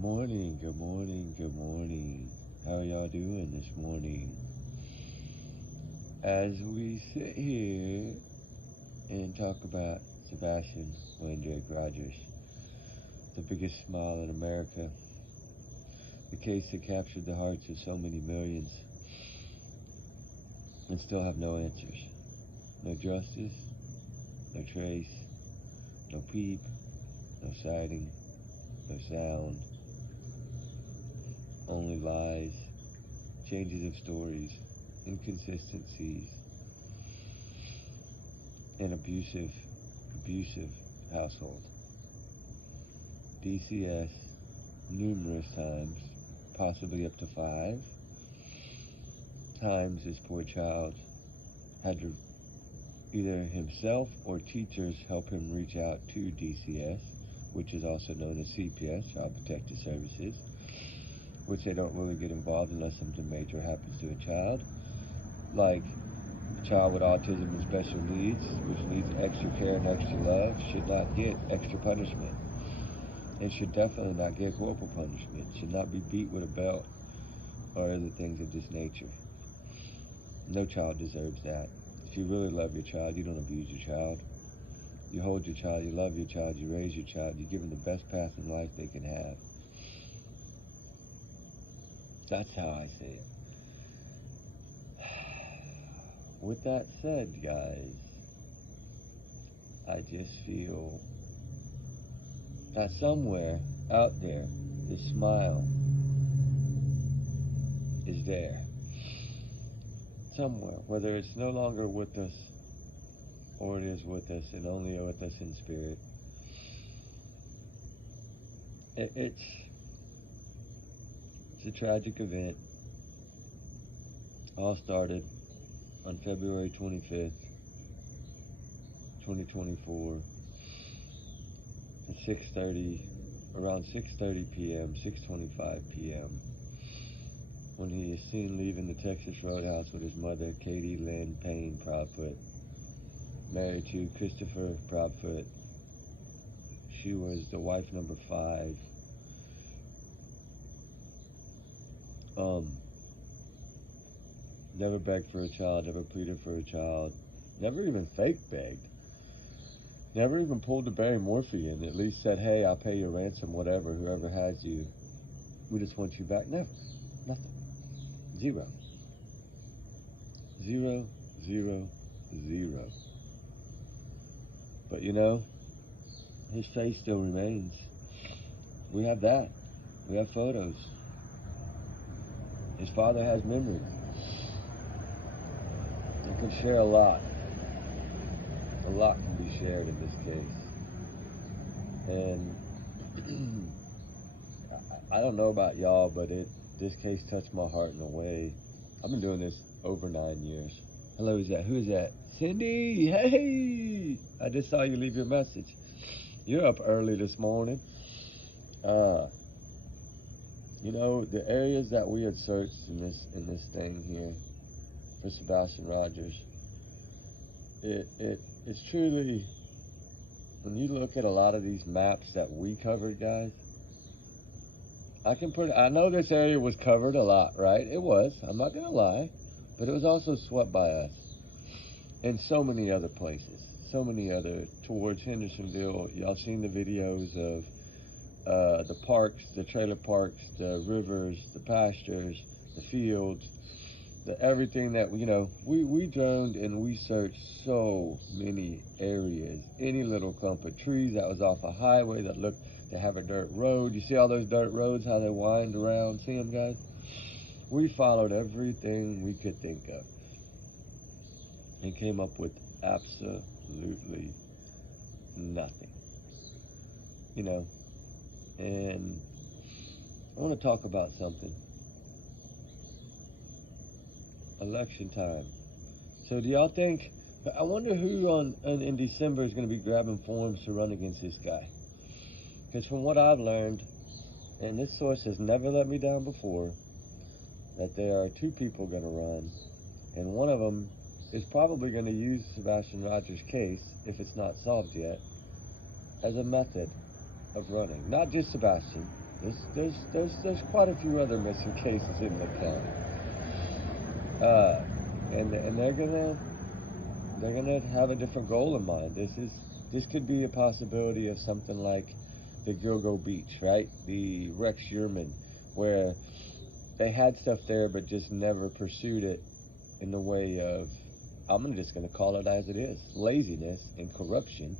morning, good morning, good morning. How are y'all doing this morning? As we sit here and talk about Sebastian Wayne Drake Rogers, the biggest smile in America, the case that captured the hearts of so many millions, and still have no answers. No justice, no trace, no peep, no sighting, no sound, only lies, changes of stories, inconsistencies, an abusive household. DCS numerous times, possibly up to 5 times this poor child had to either himself or teachers help him reach out to DCS, which is also known as CPS, Child Protective Services, which they don't really get involved unless something major happens to a child, like a child with autism and special needs, which needs extra care and extra love, should not get extra punishment. And should definitely not get corporal punishment, should not be beat with a belt or other things of this nature. No child deserves that. If you really love your child, you don't abuse your child. You hold your child, you love your child, you raise your child, you give them the best path in life they can have. That's how I see it. With that said, guys, I just feel that somewhere out there, the smile is there. Somewhere, whether it's no longer with us or it is with us and only with us in spirit. It's a tragic event. All started on February 25th, 2024 at 6:30, around 6:30 p.m., 6:25 p.m. when he is seen leaving the Texas Roadhouse with his mother, Katie Lynn Payne Proudfoot, married to Christopher Proudfoot. She was the wife number 5. Never begged for a child, never pleaded for a child, never even fake begged, never even pulled the Barry Morphean, at least said, hey, I'll pay your ransom, whatever, whoever has you, we just want you back. Never, nothing, zero, zero, zero, zero. But you know, his face still remains. We have that. We have photos. His father has memories. You can share a lot. A lot can be shared in this case. And I don't know about y'all, but this case touched my heart in a way. I've been doing this over 9 years. Hello, who is that? Cindy, hey! I just saw you leave your message. You're up early this morning. You know, the areas that we had searched in this thing here for Sebastian Rogers, it's truly, when you look at a lot of these maps that we covered, guys, I know this area was covered a lot, right? It was, I'm not gonna lie, but it was also swept by us. And so many other places, so many other, towards Hendersonville. Y'all seen the videos of the parks, the trailer parks, the rivers, the pastures, the fields, everything that, you know, we droned and we searched so many areas. Any little clump of trees that was off a highway that looked to have a dirt road. You see all those dirt roads, how they wind around? See them, guys? We followed everything we could think of and came up with absolutely nothing. You know, and I want to talk about something. Election time. So do y'all think, I wonder who in December is going to be grabbing forms to run against this guy? Because from what I've learned, and this source has never let me down before, that there are 2 people going to run, and one of them is probably going to use Sebastian Rogers' case, if it's not solved yet, as a method of running. Not just Sebastian, There's quite a few other missing cases in the county, and they're gonna have a different goal in mind. This could be a possibility of something like the Gilgo Beach, right? The Rex Sherman, where they had stuff there but just never pursued it in the way of, I'm just gonna call it as it is, laziness and corruption.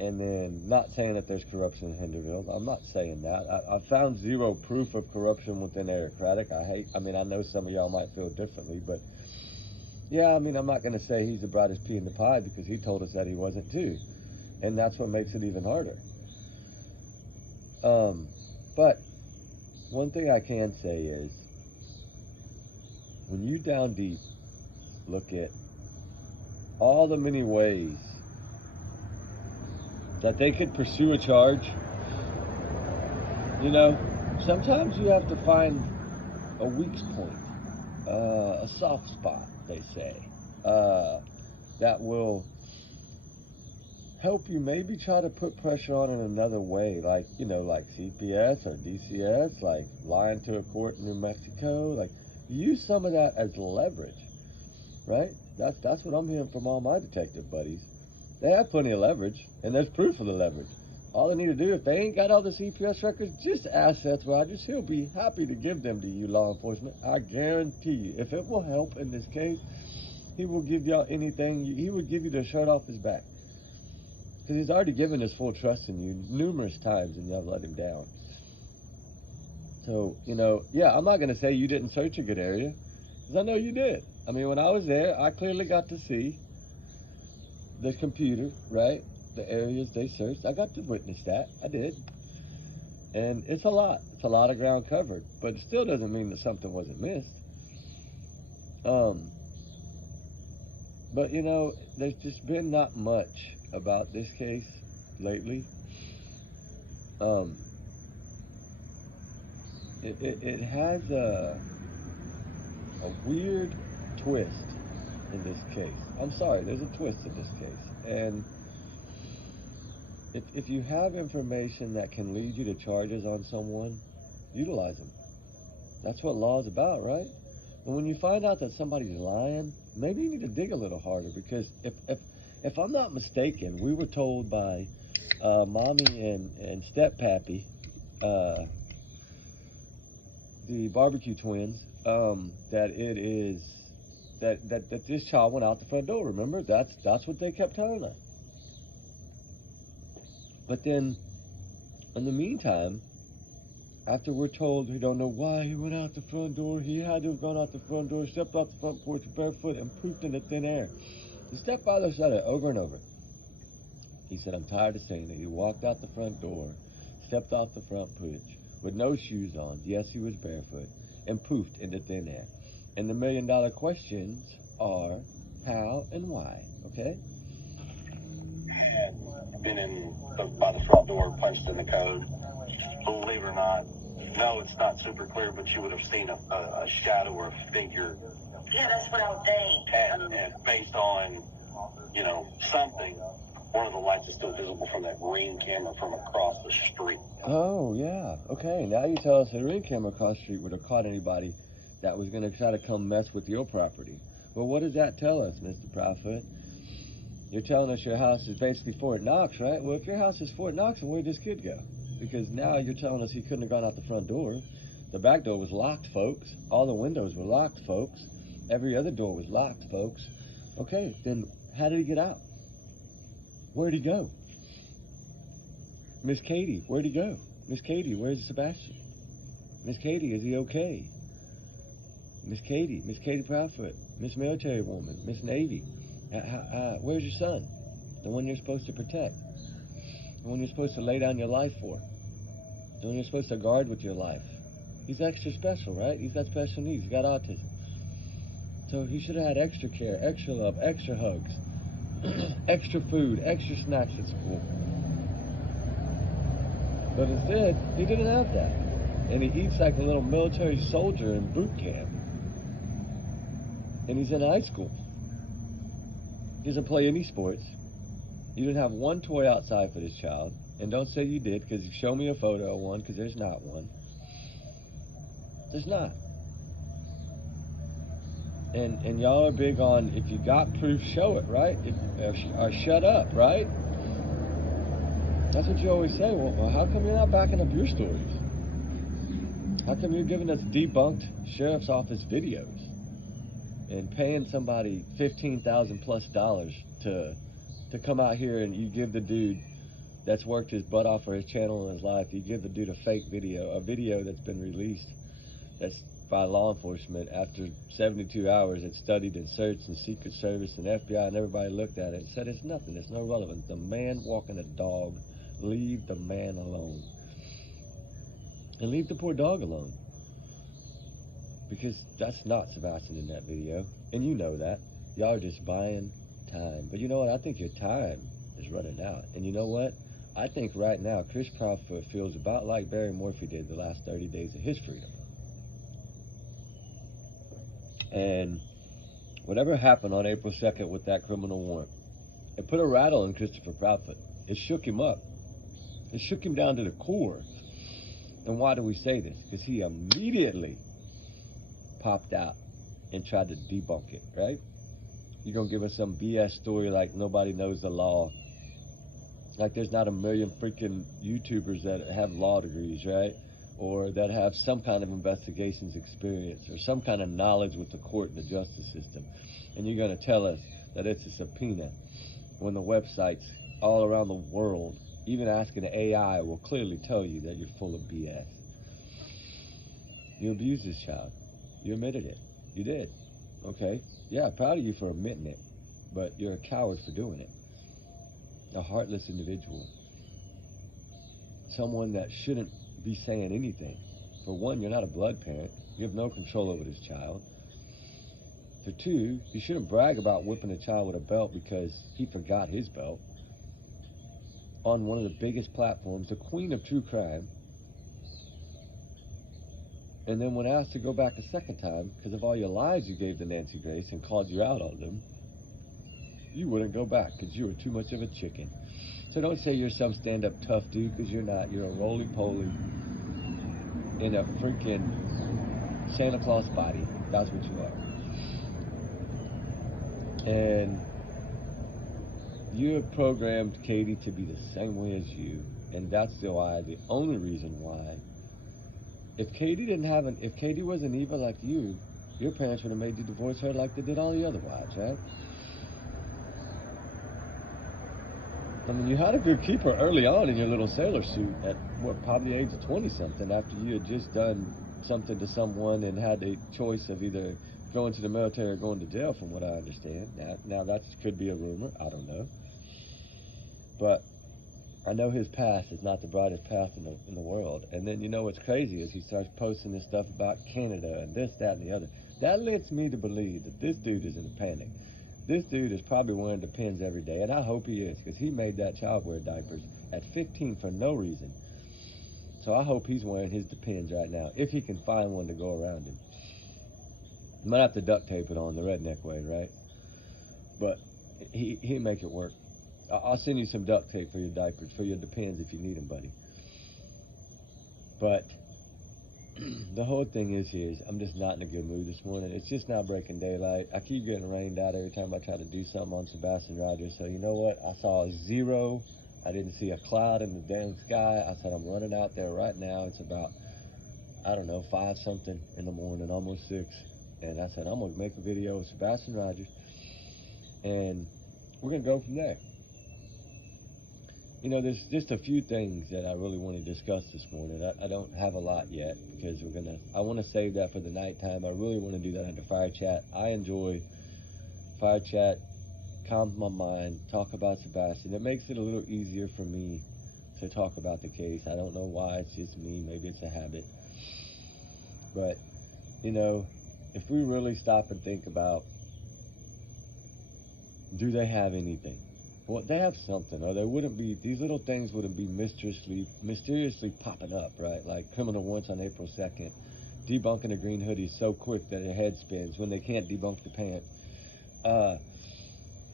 And then, not saying that there's corruption in Henderville. I'm not saying that. I found zero proof of corruption within Eric Craddock. I know some of y'all might feel differently, but yeah, I'm not going to say he's the brightest pea in the pie, because he told us that he wasn't too. And that's what makes it even harder. But one thing I can say is, when you down deep look at all the many ways that they could pursue a charge, sometimes you have to find a weak point, a soft spot, they say, that will help you maybe try to put pressure on in another way, like CPS or DCS, like lying to a court in New Mexico. Like, use some of that as leverage, right? That's what I'm hearing from all my detective buddies. They have plenty of leverage, and there's proof of the leverage. All they need to do, if they ain't got all the CPS records, just ask Seth Rogers. He'll be happy to give them to you, law enforcement. I guarantee you. If it will help in this case, he will give y'all anything. He would give you the shirt off his back. Because he's already given his full trust in you numerous times, and y'all let him down. So, yeah, I'm not going to say you didn't search a good area, because I know you did. When I was there, I clearly got to see the computer, right? The areas they searched. I got to witness that. I did. And it's a lot. It's a lot of ground covered. But it still doesn't mean that something wasn't missed. But, there's just been not much about this case lately. It has a weird twist in this case. I'm sorry, there's a twist in this case. And if you have information that can lead you to charges on someone, utilize them. That's what law is about, right? And when you find out that somebody's lying, maybe you need to dig a little harder, because if I'm not mistaken, we were told by Mommy and Step Pappy, the barbecue twins, that it is that this child went out the front door. Remember, that's what they kept telling us. But then, in the meantime, after we're told we don't know why he went out the front door, he had to have gone out the front door, stepped off the front porch barefoot, and pooped in the thin air. The stepfather said it over and over. He said, I'm tired of saying it. He walked out the front door, stepped off the front porch with no shoes on. Yes, he was barefoot, and poofed into thin air. And the $1 million questions are how and why, okay? Had been by the front door, punched in the code. Believe it or not, no, it's not super clear, but you would have seen a shadow or a figure. Yeah, that's what I would think. And based on, something, one of the lights is still visible from that Ring camera from across the street. Oh, yeah. Okay, now you tell us the Ring camera across the street would have caught anybody that was going to try to come mess with your property. Well, what does that tell us, Mr. Proudfoot? You're telling us your house is basically Fort Knox, right? Well, if your house is Fort Knox, then where'd this kid go? Because now you're telling us he couldn't have gone out the front door. The back door was locked, folks. All the windows were locked, folks. Every other door was locked, folks. Okay, then how did he get out? Where'd he go? Miss Katie, where'd he go? Miss Katie, where's Sebastian? Miss Katie, is he okay? Miss Katie Proudfoot, Miss Military Woman, Miss Navy. Where's your son? The one you're supposed to protect. The one you're supposed to lay down your life for. The one you're supposed to guard with your life. He's extra special, right? He's got special needs. He's got autism. So he should have had extra care, extra love, extra hugs, extra food, extra snacks at school. But instead, he didn't have that. And he eats like a little military soldier in boot camp. And he's in high school. He doesn't play any sports. You didn't have one toy outside for this child. And don't say you did, because you show me a photo of one, because there's not one. There's not. And y'all are big on, if you got proof, show it, right? Or shut up, right? That's what you always say. Well, how come you're not backing up your stories? How come you're giving us debunked sheriff's office videos and paying somebody $15,000+ to come out here, and you give the dude that's worked his butt off for his channel in his life, you give the dude a fake video, a video that's been released, that's by law enforcement after 72 hours. It's studied and searched, and Secret Service and FBI and everybody looked at it and said it's nothing, it's no relevance. The man walking a dog, leave the man alone. And leave the poor dog alone. Because that's not Sebastian in that video. And you know that. Y'all are just buying time. But you know what? I think your time is running out. And you know what? I think right now Chris Proudfoot feels about like Barry Morphy did the last 30 days of his freedom. And whatever happened on April 2nd with that criminal warrant, it put a rattle in Christopher Proudfoot. It shook him up. It shook him down to the core. And why do we say this? Because he immediately popped out and tried to debunk it, right? You're going to give us some BS story like nobody knows the law. Like there's not a million freaking YouTubers that have law degrees, right? Or that have some kind of investigations experience or some kind of knowledge with the court and the justice system. And you're going to tell us that it's a subpoena when the websites all around the world, even asking the AI, will clearly tell you that you're full of BS. You abused this child. You admitted it. You did. Okay? Yeah, proud of you for admitting it. But you're a coward for doing it. A heartless individual. Someone that shouldn't be saying anything. For one, you're not a blood parent. You have no control over this child. For two, you shouldn't brag about whipping a child with a belt because he forgot his belt. On one of the biggest platforms, the queen of true crime. And then when asked to go back a second time, because of all your lies you gave to Nancy Grace and called you out on them, you wouldn't go back because you were too much of a chicken. So don't say you're some stand-up tough dude, because you're not. You're a roly-poly in a freaking Santa Claus body. That's what you are. And you have programmed Katie to be the same way as you, and that's the only reason why. If Katie wasn't evil like you, your parents would have made you divorce her like they did all the other wives, right? I mean, you had a good keeper early on in your little sailor suit at, probably the age of 20-something, after you had just done something to someone and had a choice of either going to the military or going to jail, from what I understand. Now that could be a rumor. I don't know. But I know his past is not the brightest path in the world. And then you know what's crazy is he starts posting this stuff about Canada and this, that, and the other. That leads me to believe that this dude is in a panic. This dude is probably wearing Depends every day, and I hope he is, because he made that child wear diapers at 15 for no reason. So I hope he's wearing his Depends right now, if he can find one to go around him. You might have to duct tape it on the redneck way, right? But he'll make it work. I'll send you some duct tape for your diapers, for your Depends if you need them, buddy. But the whole thing is I'm just not in a good mood this morning. It's just now breaking daylight. I keep getting rained out every time I try to do something on Sebastian Rogers. So you know what? I saw a 0. I didn't see a cloud in the damn sky. I said, I'm running out there right now. It's about, I don't know, 5-something in the morning, almost 6. And I said, I'm going to make a video with Sebastian Rogers, and we're going to go from there. You know, there's just a few things that I really want to discuss this morning. I don't have a lot yet, because I want to save that for the nighttime. I really want to do that under Fire Chat. I enjoy Fire Chat, calms my mind, talk about Sebastian. It makes it a little easier for me to talk about the case. I don't know why, it's just me. Maybe it's a habit. But, you know, if we really stop and think about, do they have anything? Well, they have something, or they wouldn't be, these little things wouldn't be mysteriously popping up, right? Like criminal warrants on April 2nd, debunking a green hoodie so quick that your head spins when they can't debunk the pants.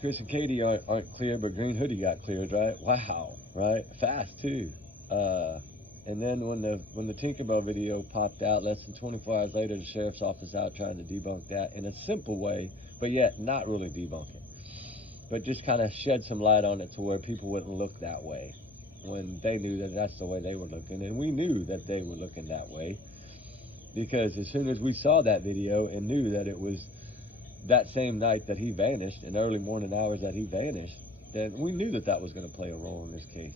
Chris and Katie aren't clear, but Green Hoodie got cleared, right? Wow, right? Fast too. And then when the Tinkerbell video popped out, less than 24 hours later, the sheriff's office out trying to debunk that in a simple way, but yet not really debunk it, but just kind of shed some light on it to where people wouldn't look that way when they knew that that's the way they were looking, and we knew that they were looking that way because as soon as we saw that video and knew that it was that same night that he vanished, in early morning hours that he vanished, then we knew that that was going to play a role in this case.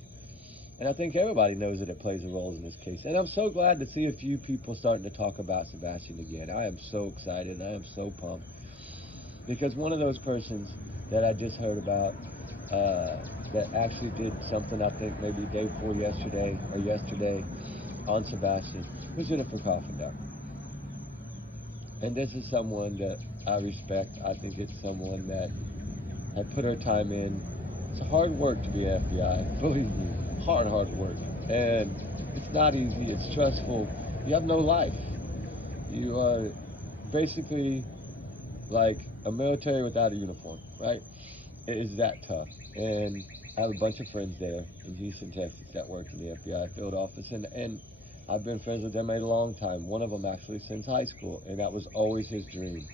And I think everybody knows that it plays a role in this case. And I'm so glad to see a few people starting to talk about Sebastian again. I am so excited. I am so pumped. Because one of those persons that I just heard about that actually did something, I think maybe day before yesterday or yesterday on Sebastian, was Jennifer Coffindale. And this is someone that I respect. I think it's someone that had put her time in. It's hard work to be an FBI, believe me. Hard work, and it's not easy. It's stressful. You have no life. You are basically like a military without a uniform, right? It is that tough. And I have a bunch of friends there in Houston, Texas that work in the FBI field office, and I've been friends with them a long time. One of them actually since high school, and that was always his dream.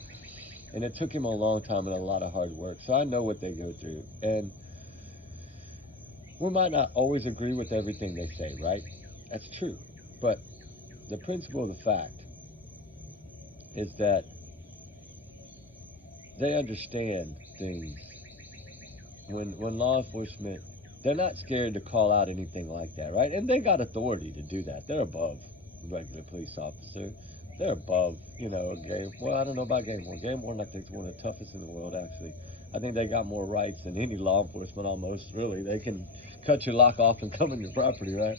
And it took him a long time and a lot of hard work. So I know what they go through, and we might not always agree with everything they say, right? That's true. But the principle of the fact is that they understand things. When law enforcement, they're not scared to call out anything like that, right? And they got authority to do that. They're above a regular police officer. They're above, a game. Well, I don't know about game warden. Game warden, I think, is one of the toughest in the world, actually. I think they got more rights than any law enforcement almost, really. They can cut your lock off and come in your property, right?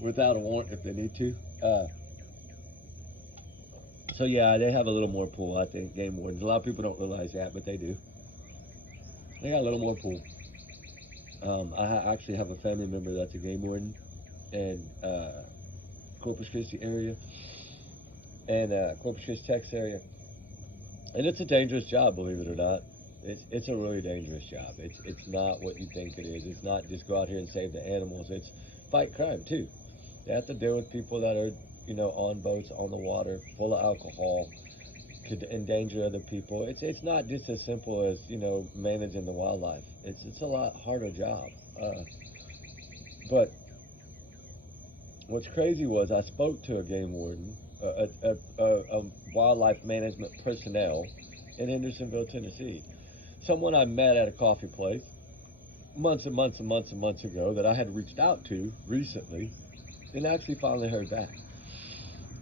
Without a warrant if they need to. So yeah, they have a little more pull, I think, game wardens. A lot of people don't realize that, but they do. They got a little more pull. I actually have a family member that's a game warden in Corpus Christi area and Corpus Christi, Texas area. And it's a dangerous job, believe it or not. It's a really dangerous job. It's not what you think it is. It's not just go out here and save the animals. It's fight crime too. They have to deal with people that are, on boats, on the water, full of alcohol, could endanger other people. It's not just as simple as, managing the wildlife. It's a lot harder job. But what's crazy was I spoke to a game warden, a wildlife management personnel in Hendersonville, Tennessee. Someone I met at a coffee place months and months and months and months ago that I had reached out to recently and actually finally heard back.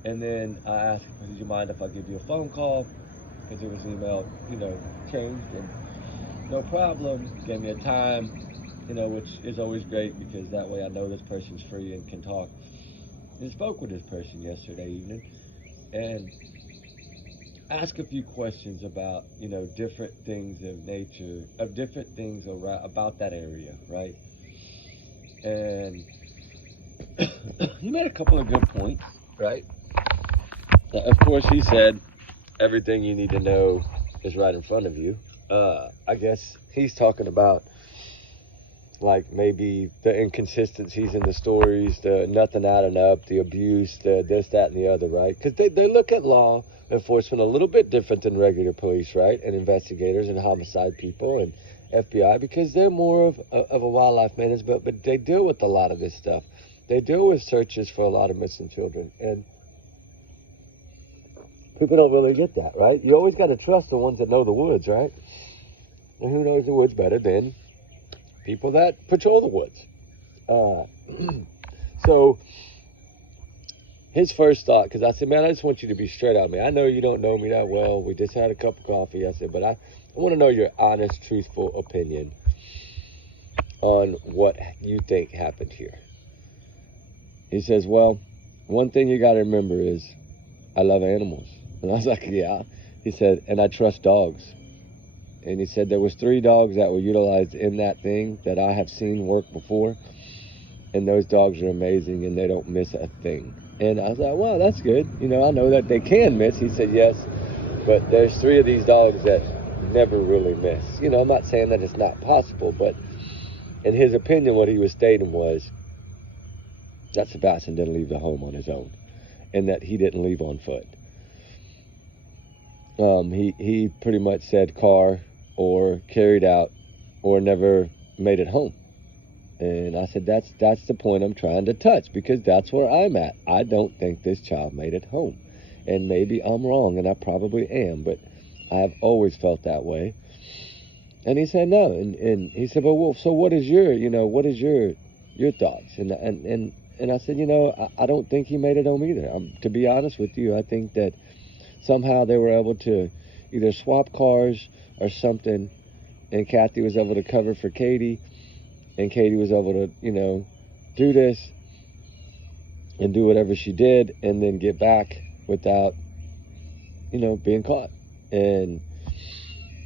And then I asked, would you mind if I give you a phone call? Because it was email, changed, and no problem. Gave me a time, which is always great because that way I know this person's free and can talk. And spoke with this person yesterday evening and ask a few questions about, different things of nature, of different things about that area, right? And he made a couple of good points, right? Of course, he said everything you need to know is right in front of you. I guess he's talking about like maybe the inconsistencies in the stories, the nothing adding up, the abuse, the this, that, and the other, right? Because they look at law enforcement a little bit different than regular police, right? And investigators and homicide people and FBI, because they're more of a wildlife management, but they deal with a lot of this stuff. They deal with searches for a lot of missing children. And people don't really get that, right? You always got to trust the ones that know the woods, right? And who knows the woods better than people that patrol the woods? So his first thought, because I said, man, I just want you to be straight on me. I know you don't know me that well. We just had a cup of coffee. I said, but I want to know your honest, truthful opinion on what you think happened here. He says, well, one thing you got to remember is I love animals. And I was like, yeah. He said, and I trust dogs. And he said there was 3 dogs that were utilized in that thing that I have seen work before. And those dogs are amazing and they don't miss a thing. And I was like, wow, that's good. I know that they can miss. He said, yes, but there's 3 of these dogs that never really miss. You know, I'm not saying that it's not possible, but in his opinion, what he was stating was that Sebastian didn't leave the home on his own, and that he didn't leave on foot. He pretty much said car or carried out or never made it home. And I said, that's the point I'm trying to touch, because that's where I'm at. I don't think this child made it home. And maybe I'm wrong, and I probably am, but I have always felt that way. And he said no. And he said, well, so what is your thoughts? And I said, I don't think he made it home either. To be honest with you, I think that somehow they were able to either swap cars or something, and Kathy was able to cover for Katie, and Katie was able to, do this and do whatever she did and then get back without, being caught. And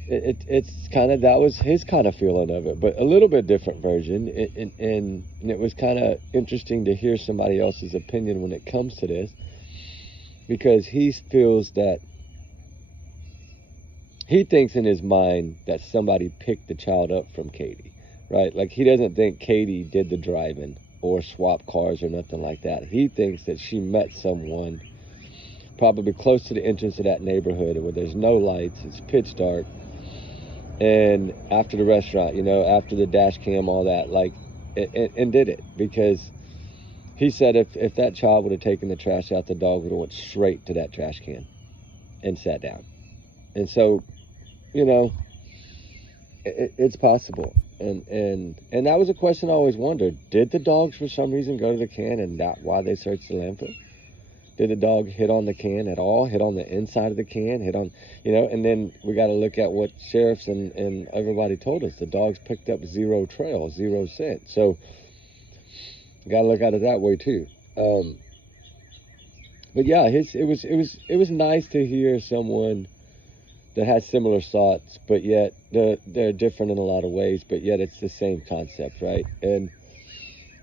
it's kind of, that was his kind of feeling of it, but a little bit different version. And it was kind of interesting to hear somebody else's opinion when it comes to this, because he feels that, he thinks in his mind that somebody picked the child up from Katie, right? Like, he doesn't think Katie did the driving or swap cars or nothing like that. He thinks that she met someone probably close to the entrance of that neighborhood where there's no lights, it's pitch dark, and after the restaurant, after the dash cam, all that, like, and did it. Because he said if that child would have taken the trash out, the dog would have went straight to that trash can and sat down. And so, it's possible. And that was a question I always wondered. Did the dogs for some reason go to the can, and that's why they searched the landfill? Did the dog hit on the can at all? Hit on the inside of the can? Hit on, and then we got to look at what sheriffs and everybody told us. The dogs picked up 0 trail, 0 scent. So got to look at it that way too. But yeah, it was nice to hear someone that has similar thoughts, but yet they're different in a lot of ways, but yet it's the same concept, right? And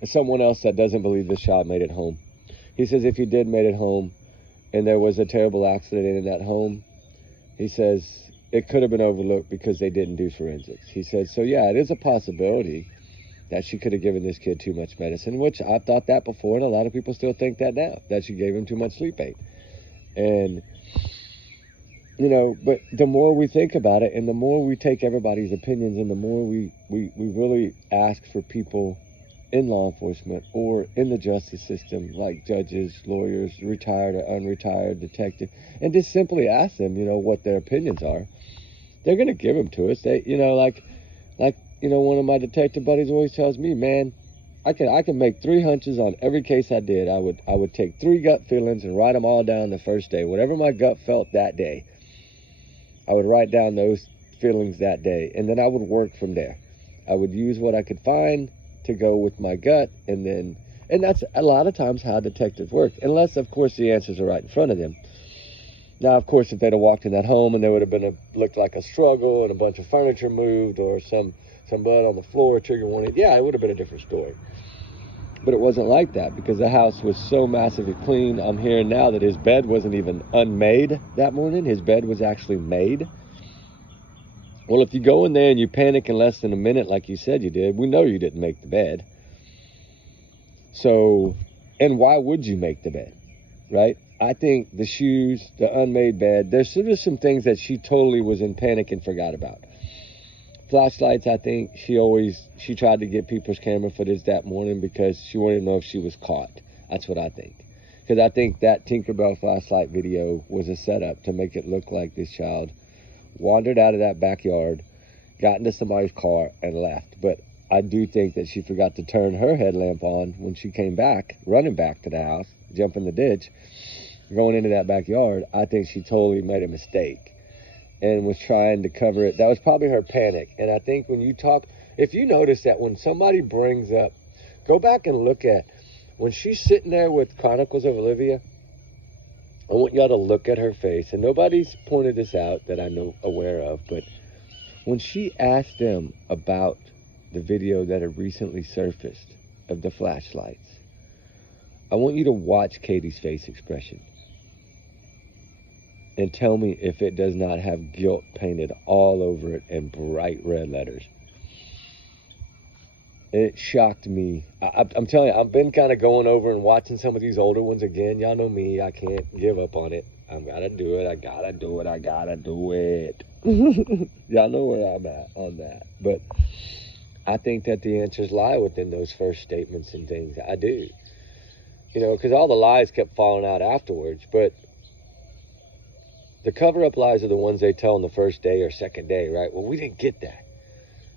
someone else that doesn't believe this child made it home. He says if he did made it home and there was a terrible accident in that home, he says it could have been overlooked because they didn't do forensics. He says, so yeah, it is a possibility that she could have given this kid too much medicine, which I've thought that before, and a lot of people still think that now, that she gave him too much sleep aid. And but the more we think about it, and the more we take everybody's opinions, and the more we really ask for people in law enforcement or in the justice system, like judges, lawyers, retired or unretired, detective, and just simply ask them, what their opinions are, they're going to give them to us. They, one of my detective buddies always tells me, man, I can make 3 hunches on every case I did. I would take 3 gut feelings and write them all down the first day. Whatever my gut felt that day, I would write down those feelings that day, and then I would work from there. I would use what I could find to go with my gut, and that's a lot of times how detectives work, unless, of course, the answers are right in front of them. Now, of course, if they'd have walked in that home and there would have been looked like a struggle and a bunch of furniture moved or some blood on the floor, trigger warning, yeah, it would have been a different story. But it wasn't like that, because the house was so massively clean. I'm hearing now that his bed wasn't even unmade that morning. His bed was actually made. Well, if you go in there and you panic in less than a minute, like you said you did, we know you didn't make the bed. So, and why would you make the bed, right? I think the shoes, the unmade bed, there's sort of some things that she totally was in panic and forgot about. Flashlights, I think she tried to get people's camera footage that morning because she wanted to know if she was caught. That's what I think. Because I think that Tinkerbell flashlight video was a setup to make it look like this child wandered out of that backyard, got into somebody's car, and left. But I do think that she forgot to turn her headlamp on when she came back, running back to the house, jumping the ditch, going into that backyard. I think she totally made a mistake and was trying to cover it. That was probably her panic. And I think when you talk, if you notice that when somebody brings up, go back and look at, when she's sitting there with Chronicles of Olivia, I want y'all to look at her face. And nobody's pointed this out that I know aware of, but when she asked them about the video that had recently surfaced of the flashlights, I want you to watch Katie's face expression. and tell me if it does not have guilt painted all over it in bright red letters. It shocked me. I'm telling you, I've been kind of going over and watching some of these older ones again. Y'all know me. I can't give up on it. I gotta do it. I gotta do it. I gotta do it. Y'all know where I'm at on that. But I think that the answers lie within those first statements and things. I do. You know, because all the lies kept falling out afterwards. But the cover-up lies are the ones they tell on the first day or second day, right? Well, we didn't get that.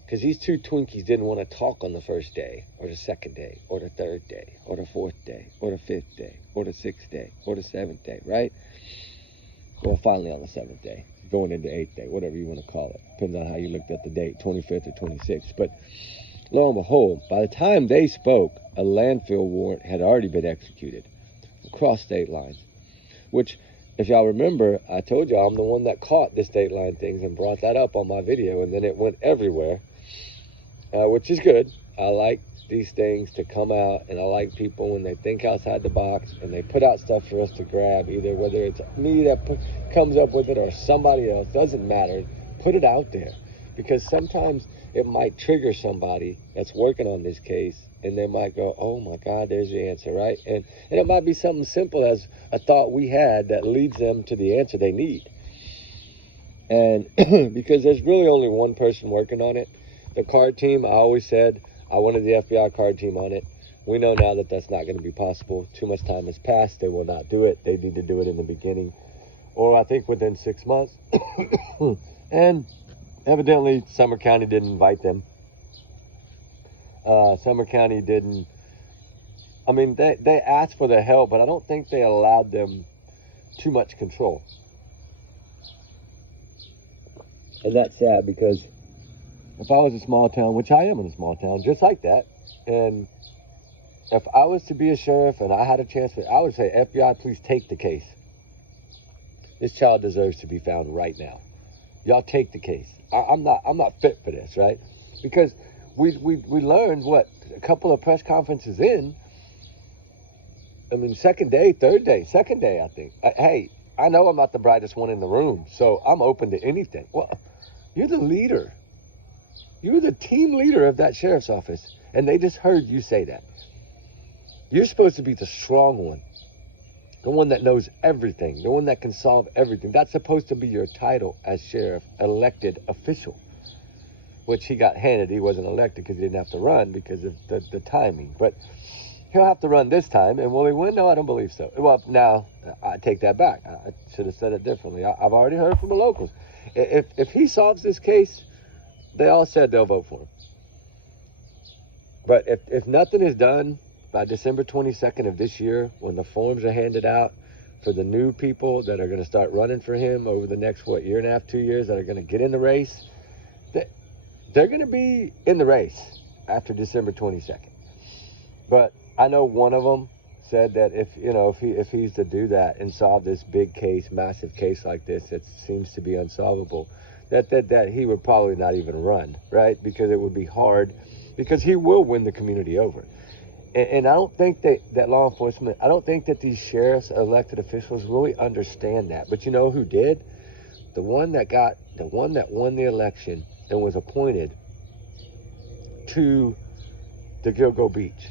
Because these two Twinkies didn't want to talk on the first day, or the second day, or the third day, or the fourth day, or the fifth day, or the sixth day, or the seventh day, right? Well, finally on the seventh day, going into eighth day, whatever you want to call it. Depends on how you looked at the date, 25th or 26th. But lo and behold, by the time they spoke, a landfill warrant had already been executed across state lines, which, if y'all remember, I told y'all I'm the one that caught the state line things and brought that up on my video, and then it went everywhere, which is good. I like these things to come out, and I like people when they think outside the box and they put out stuff for us to grab, either whether it's me that comes up with it or somebody else, doesn't matter. Put it out there, because sometimes it might trigger somebody that's working on this case, and they might go, oh my God, there's the answer, right? And it might be something simple as a thought we had that leads them to the answer they need. And because there's really only one person working on it. The card team, I always said I wanted the FBI card team on it. We know now that that's not going to be possible. Too much time has passed. They will not do it. They need to do it in the beginning, or I think within 6 months. And evidently, Summer County didn't invite them. Summer County didn't. I mean, they asked for their help, but I don't think they allowed them too much control. And that's sad, because if I was a small town, which I am in a small town, just like that, and if I was to be a sheriff and I had a chance, I would say, FBI, please take the case. This child deserves to be found right now. Y'all take the case. I'm not fit for this, right? Because we learned, what, a couple of press conferences in, I mean, second day, I think. Hey, I know I'm not the brightest one in the room, so I'm open to anything. Well, you're the leader. You're the team leader of that sheriff's office, and they just heard you say that. You're supposed to be the strong one, the one that knows everything, the one that can solve everything. That's supposed to be your title as sheriff, elected official, which he got handed. He wasn't elected because he didn't have to run because of the timing. But he'll have to run this time, and will he win? No, I don't believe so. Well, now, I take that back. I should have said it differently. I've already heard from the locals. If he solves this case, they all said they'll vote for him. But if nothing is done by December 22nd of this year, when the forms are handed out for the new people that are going to start running for him over the next, year and a half, 2 years, that are going to get in the race, they're going to be in the race after December 22nd. But I know one of them said that if he's to do that and solve this big case, massive case like this that seems to be unsolvable, that he would probably not even run, right? Because it would be hard, because he will win the community over. And I don't think that law enforcement, I don't think that these sheriffs, elected officials, really understand that. But you know who did? The one that won the election and was appointed to the Gilgo Beach.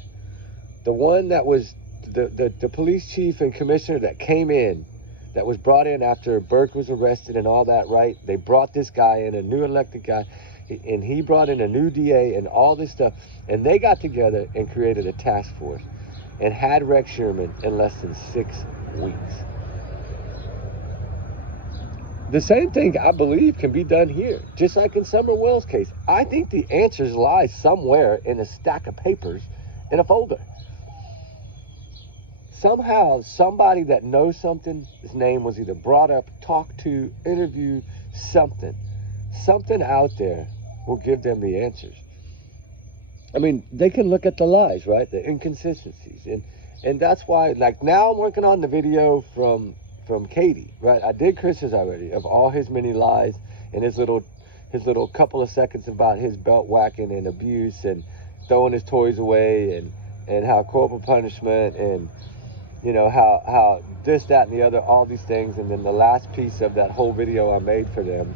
The one that was the police chief and commissioner that came in, that was brought in after Burke was arrested and all that, right? They brought this guy in, a new elected guy, and he brought in a new DA and all this stuff. And they got together and created a task force and had Rex Sherman in less than 6 weeks. The same thing, I believe, can be done here, just like in Summer Wells' case. I think the answers lie somewhere in a stack of papers in a folder. Somehow, somebody that knows something, his name was either brought up, talked to, interviewed, something out there will give them the answers. I mean, they can look at the lies, right? The inconsistencies. And that's why, like, now I'm working on the video from Katie, right? I did Chris's already, of all his many lies and his little couple of seconds about his belt whacking and abuse and throwing his toys away and how corporal punishment and you know, how this, that, and the other, all these things. And then the last piece of that whole video I made for them,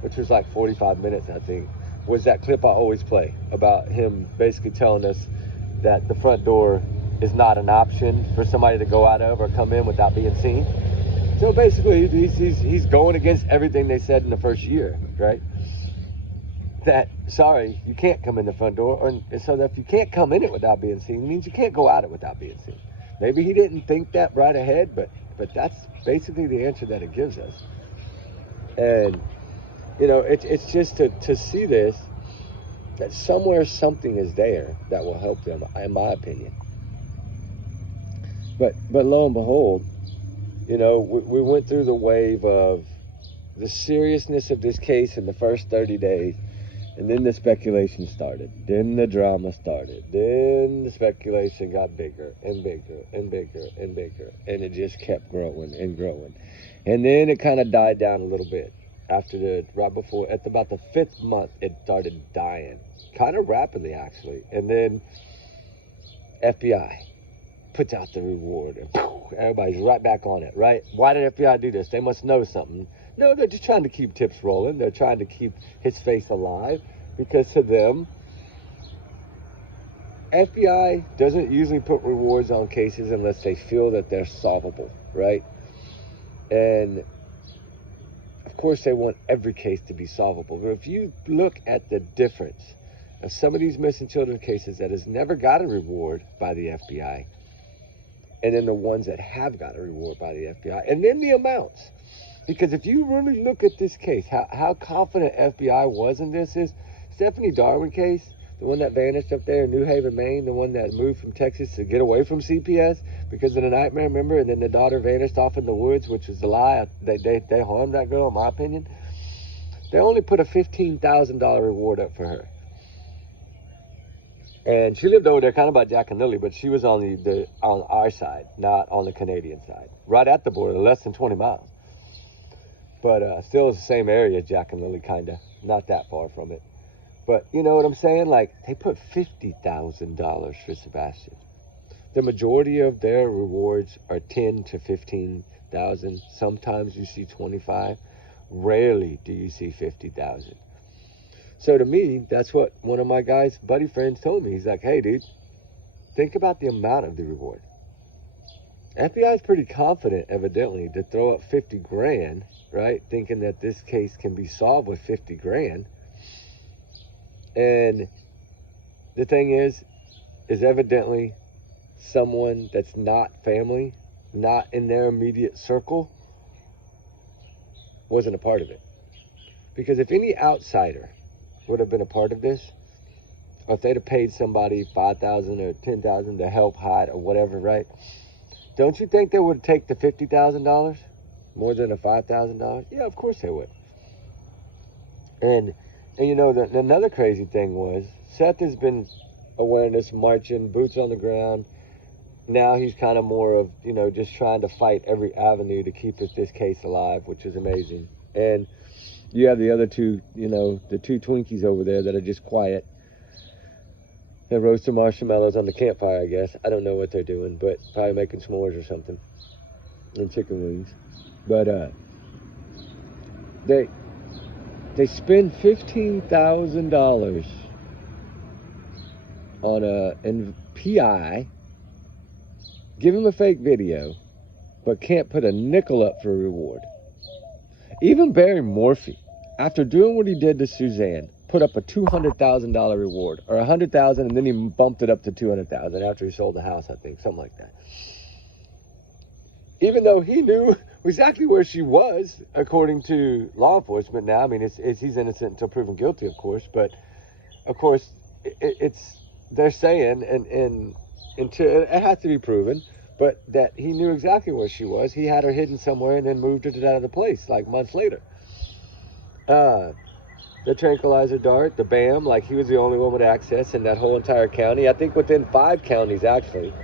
which was like 45 minutes, I think, was that clip I always play about him basically telling us that the front door is not an option for somebody to go out of or come in without being seen. So basically, he's going against everything they said in the first year, right? That, sorry, you can't come in the front door, and so that if you can't come in it without being seen, it means you can't go out it without being seen. Maybe he didn't think that right ahead, but that's basically the answer that it gives us. And, you know, it's just to see this, that somewhere something is there that will help them, in my opinion. But lo and behold, you know, we went through the wave of the seriousness of this case in the first 30 days. And then the speculation started. Then the drama started. Then the speculation got bigger and bigger and bigger and bigger. And it just kept growing and growing. And then it kind of died down a little bit. Right before, at about the 5th month, it started dying. Kind of rapidly, actually. And then FBI puts out the reward. And everybody's right back on it, right? Why did FBI do this? They must know something. No, they're just trying to keep tips rolling. They're trying to keep his face alive, because to them, FBI doesn't usually put rewards on cases unless they feel that they're solvable, right? And of course they want every case to be solvable. But if you look at the difference of some of these missing children cases that has never got a reward by the FBI, and then the ones that have got a reward by the FBI, and then the amounts. Because if you really look at this case, how confident FBI was in this is, Stephanie Darwin case, the one that vanished up there in New Haven, Maine, the one that moved from Texas to get away from CPS because of the nightmare, remember? And then the daughter vanished off in the woods, which was a lie. They harmed that girl, in my opinion. They only put a $15,000 reward up for her. And she lived over there kind of by Jack and Lily, but she was on on our side, not on the Canadian side. Right at the border, less than 20 miles. But still it's the same area, Jack and Lily, kind of. Not that far from it. But you know what I'm saying? Like, they put $50,000 for Sebastian. The majority of their rewards are 10 to 15,000. Sometimes you see 25. Rarely do you see 50,000. So to me, that's what one of my guys' buddy friends told me. He's like, hey, dude, think about the amount of the reward. FBI is pretty confident, evidently, to throw up 50 grand, right? Thinking that this case can be solved with 50 grand. And the thing is evidently someone that's not family, not in their immediate circle, wasn't a part of it. Because if any outsider would have been a part of this, or if they'd have paid somebody $5,000 or $10,000 to help hide or whatever, right? Don't you think they would take the $50,000 more than a $5,000? Yeah, of course they would. And you know, another crazy thing was, Seth has been awareness marching, boots on the ground. Now he's kind of more of, you know, just trying to fight every avenue to keep this case alive, which is amazing. And you have the other two, you know, the two Twinkies over there that are just quiet. They're roasting marshmallows on the campfire, I guess. I don't know what they're doing, but probably making s'mores or something. And chicken wings. But they spend $15,000 on a PI, give him a fake video, but can't put a nickel up for a reward. Even Barry Morphy, after doing what he did to Suzanne, put up a $200,000 reward, or $100,000, and then he bumped it up to $200,000 after he sold the house, I think, something like that. Even though he knew exactly where she was, according to law enforcement now. I mean, he's innocent until proven guilty, of course. But, of course, they're saying, and until it has to be proven, but that he knew exactly where she was. He had her hidden somewhere and then moved her to that other place, like months later. The tranquilizer dart, the BAM, like he was the only one with access in that whole entire county. I think within 5 counties, actually.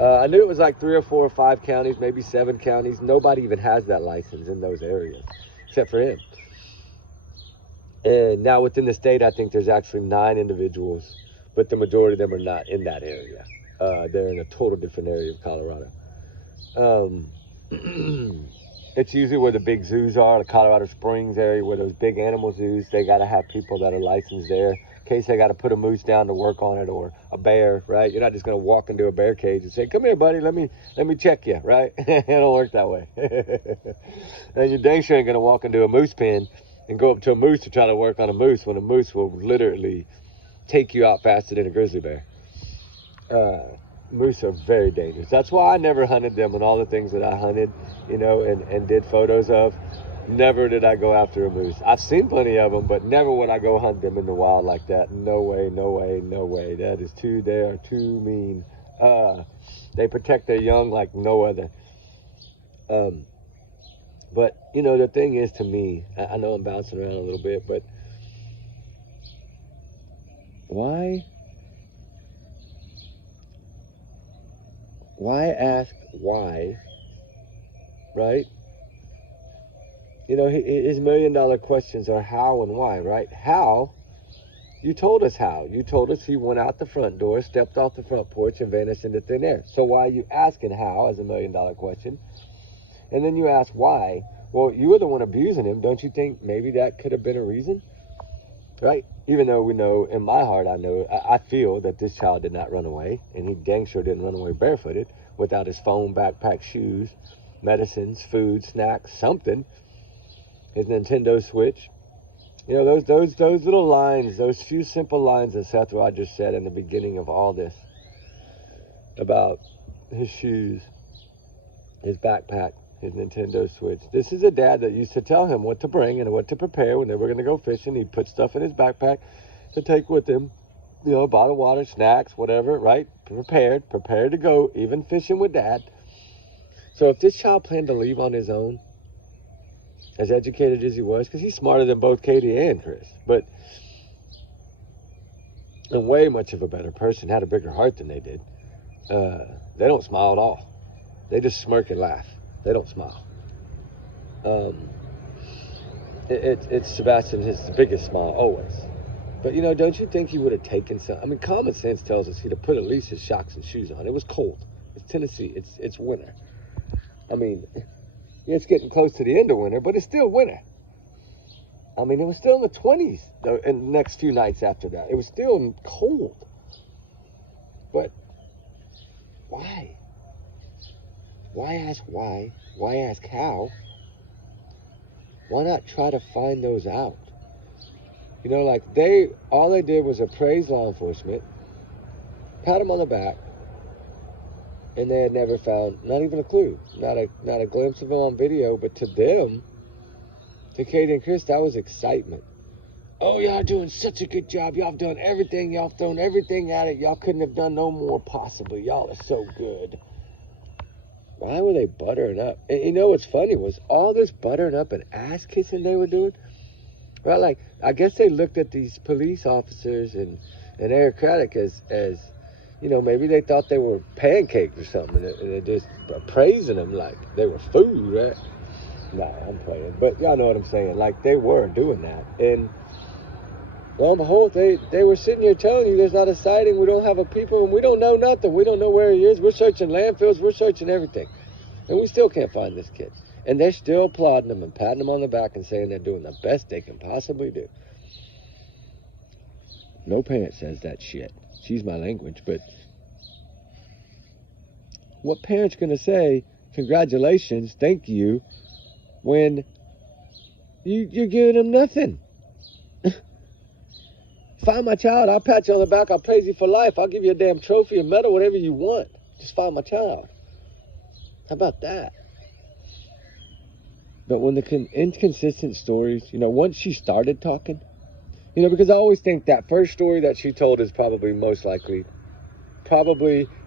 I knew it was like 3 or 4 or 5 counties, maybe 7 counties. Nobody even has that license in those areas, except for him. And now within the state, I think there's actually 9 individuals, but the majority of them are not in that area. They're in a total different area of Colorado. It's usually where the big zoos are, the Colorado Springs area, where those big animal zoos, they got to have people that are licensed there in case they got to put a moose down to work on it, or a bear, right? You're not just going to walk into a bear cage and say, come here, buddy, let me check you, right? It don't work that way. And you dang sure ain't going to walk into a moose pen and go up to a moose to try to work on a moose when a moose will literally take you out faster than a grizzly bear. Moose are very dangerous. That's why I never hunted them, and all the things that I hunted, and did photos of. Never did I go after a moose. I've seen plenty of them, but never would I go hunt them in the wild like that. No way, no way, no way. They are too mean. They protect their young like no other. But, the thing is, to me, I know I'm bouncing around a little bit, but why ask why, right? His $1 million questions are how and why, right? How? You told us how. You told us he went out the front door, stepped off the front porch, and vanished into thin air. So why are you asking how as a $1 million question? And then you ask why. Well, you were the one abusing him. Don't you think maybe that could have been a reason? Right? Even though we know, in my heart, I feel that this child did not run away, and he dang sure didn't run away barefooted without his phone, backpack, shoes, medicines, food, snacks, something. His Nintendo Switch. Those little lines, those few simple lines that Seth Rogers said in the beginning of all this about his shoes, his backpack, his Nintendo Switch. This is a dad that used to tell him what to bring and what to prepare when they were going to go fishing. He'd put stuff in his backpack to take with him, a bottle of water, snacks, whatever, right? Prepared to go, even fishing with dad. So if this child planned to leave on his own, as educated as he was, because he's smarter than both Katie and Chris, and way much of a better person, had a bigger heart than they did. They don't smile at all. They just smirk and laugh. They don't smile. It's Sebastian, his biggest smile, always. But, don't you think he would have taken some? Common sense tells us he'd have put at least his socks and shoes on. It was cold. It's Tennessee. It's winter. It's getting close to the end of winter, but it's still winter. It was still in the 20s in the next few nights after that. It was still cold. But why? Why ask why? Why ask how? Why not try to find those out? All they did was appraise law enforcement, pat them on the back, and they had never found, not even a clue, not a glimpse of him on video. But to them, to Katie and Chris, that was excitement. Oh, y'all are doing such a good job. Y'all have done everything. Y'all have thrown everything at it. Y'all couldn't have done no more possibly. Y'all are so good. Why were they buttering up? And what's funny was all this buttering up and ass kissing they were doing. Right? I guess they looked at these police officers and Eric Craddock as maybe they thought they were pancakes or something, and they're just praising them like they were food, right? Nah, I'm playing. But y'all know what I'm saying. They were doing that. And lo and behold, they were sitting here telling you there's not a sighting, we don't have a people, and we don't know nothing. We don't know where he is. We're searching landfills. We're searching everything. And we still can't find this kid. And they're still applauding them and patting them on the back and saying they're doing the best they can possibly do. No parent says that shit. Excuse my language, but what parent's going to say, congratulations, thank you, when you're giving them nothing? Find my child, I'll pat you on the back, I'll praise you for life, I'll give you a damn trophy, a medal, whatever you want. Just find my child. How about that? But when the inconsistent stories, once she started talking, because I always think that first story that she told is probably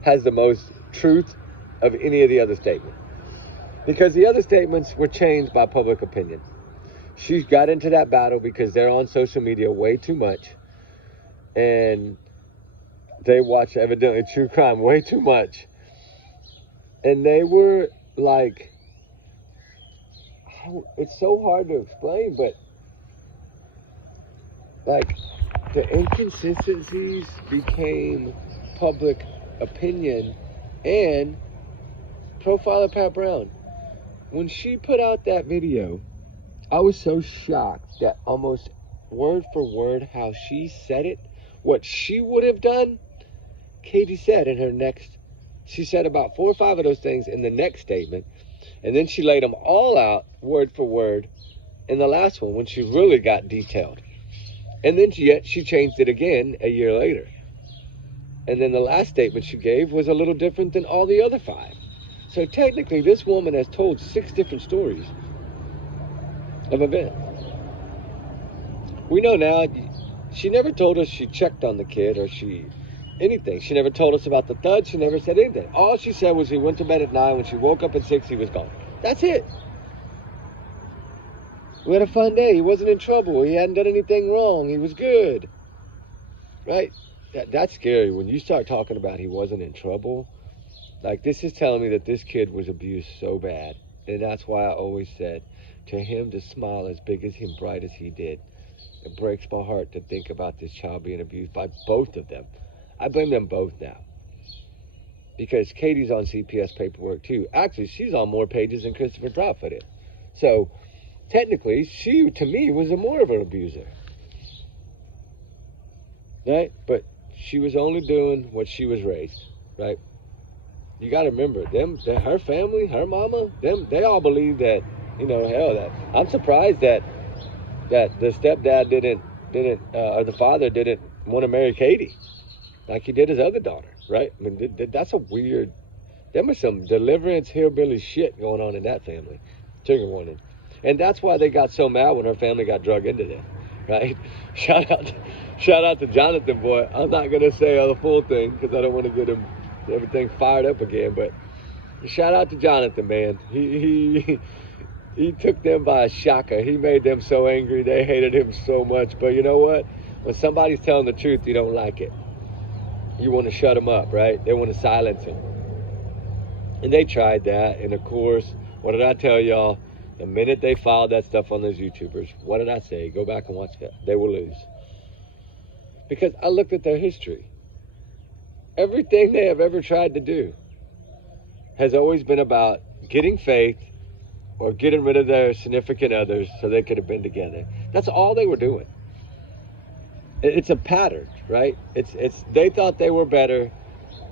has the most truth of any of the other statements. Because the other statements were changed by public opinion. She got into that battle because they're on social media way too much. And they watch, evidently, true crime way too much. And they were it's so hard to explain, but the inconsistencies became public opinion, and Profiler Pat Brown, when she put out that video, I was so shocked that almost word for word how she said it, what she would have done, Katie said in her next, she said about 4 or 5 of those things in the next statement, and then she laid them all out word for word in the last one when she really got detailed. And then yet she changed it again a year later. And then the last statement she gave was a little different than all the other 5. So technically this woman has told 6 different stories of events. We know now she never told us she checked on the kid or anything. She never told us about the thud. She never said anything. All she said was he went to bed at 9. When she woke up at 6, he was gone. That's it. We had a fun day. He wasn't in trouble. He hadn't done anything wrong. He was good. Right? That's scary. When you start talking about he wasn't in trouble, like this is telling me that this kid was abused so bad. And that's why I always said to him to smile as big as him, bright as he did. It breaks my heart to think about this child being abused by both of them. I blame them both now. Because Katie's on CPS paperwork too. Actually, she's on more pages than Christopher Proudfoot is. So, technically, she, to me, was more of an abuser. Right? But she was only doing what she was raised. Right? You got to remember, her family, her mama, they all believe that, that. I'm surprised that the stepdad didn't, or the father didn't want to marry Katie like he did his other daughter, right? I mean, that's a weird, there was some deliverance hillbilly shit going on in that family. Trigger warning. And that's why they got so mad when her family got drug into them, right? Shout out to Jonathan, boy. I'm not going to say the full thing because I don't want to get him everything fired up again, but shout out to Jonathan, man. He took them by a shocker. He made them so angry. They hated him so much. But you know what? When somebody's telling the truth, you don't like it. You want to shut them up, right? They want to silence him. And they tried that. And of course, what did I tell y'all? The minute they filed that stuff on those YouTubers, what did I say? Go back and watch that. They will lose. Because I looked at their history. Everything they have ever tried to do has always been about getting faith or getting rid of their significant others so they could have been together. That's all they were doing. It's a pattern, right? It's they thought they were better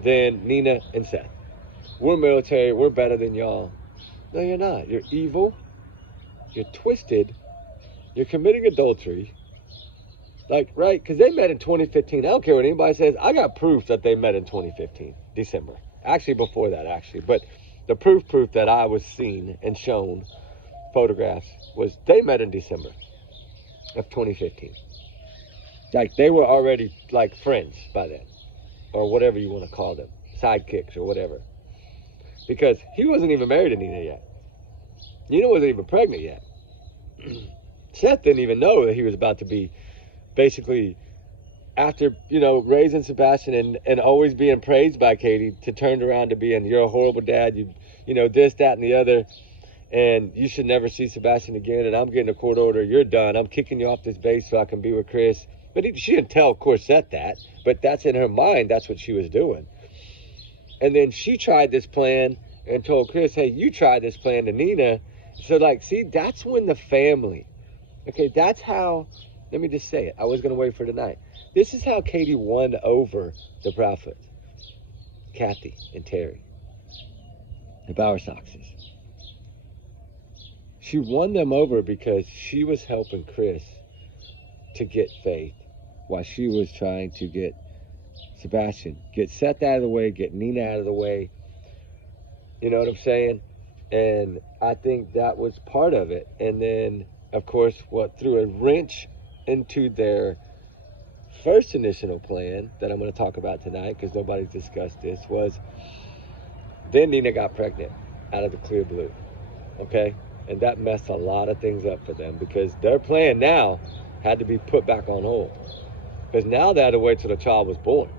than Nina and Seth. We're military, we're better than y'all. No, you're not. You're evil, you're twisted, you're committing adultery. Like, right? Because they met in 2015. I don't care what anybody says. I got proof that they met in 2015, December. Actually, before that, actually. But the proof that I was seen and shown photographs was they met in December of 2015. Like, they were already, like, friends by then. Or whatever you want to call them. Sidekicks or whatever. Because he wasn't even married to Nina yet. Nina wasn't even pregnant yet. Seth didn't even know that he was about to be basically, after, raising Sebastian and always being praised by Katie, to turn around to being, you're a horrible dad, you this, that, and the other, and you should never see Sebastian again, and I'm getting a court order, you're done, I'm kicking you off this base so I can be with Chris. But she didn't tell, of course, Seth that, but that's in her mind, that's what she was doing. And then she tried this plan and told Chris, hey, you tried this plan to Nina. So, like, see, that's when the family, okay, that's how, let me just say it. I was going to wait for tonight. This is how Katie won over the Proudfoots. Kathy and Terry. The Bowersoxes. She won them over because she was helping Chris to get faith while she was trying to get Sebastian, get Seth out of the way, get Nina out of the way. You know what I'm saying? And I think that was part of it. And then, of course, what threw a wrench into their first initial plan that I'm going to talk about tonight, because nobody's discussed this, was then Nina got pregnant out of the clear blue. Okay? And that messed a lot of things up for them, because their plan now had to be put back on hold. Because now they had to wait till the child was born,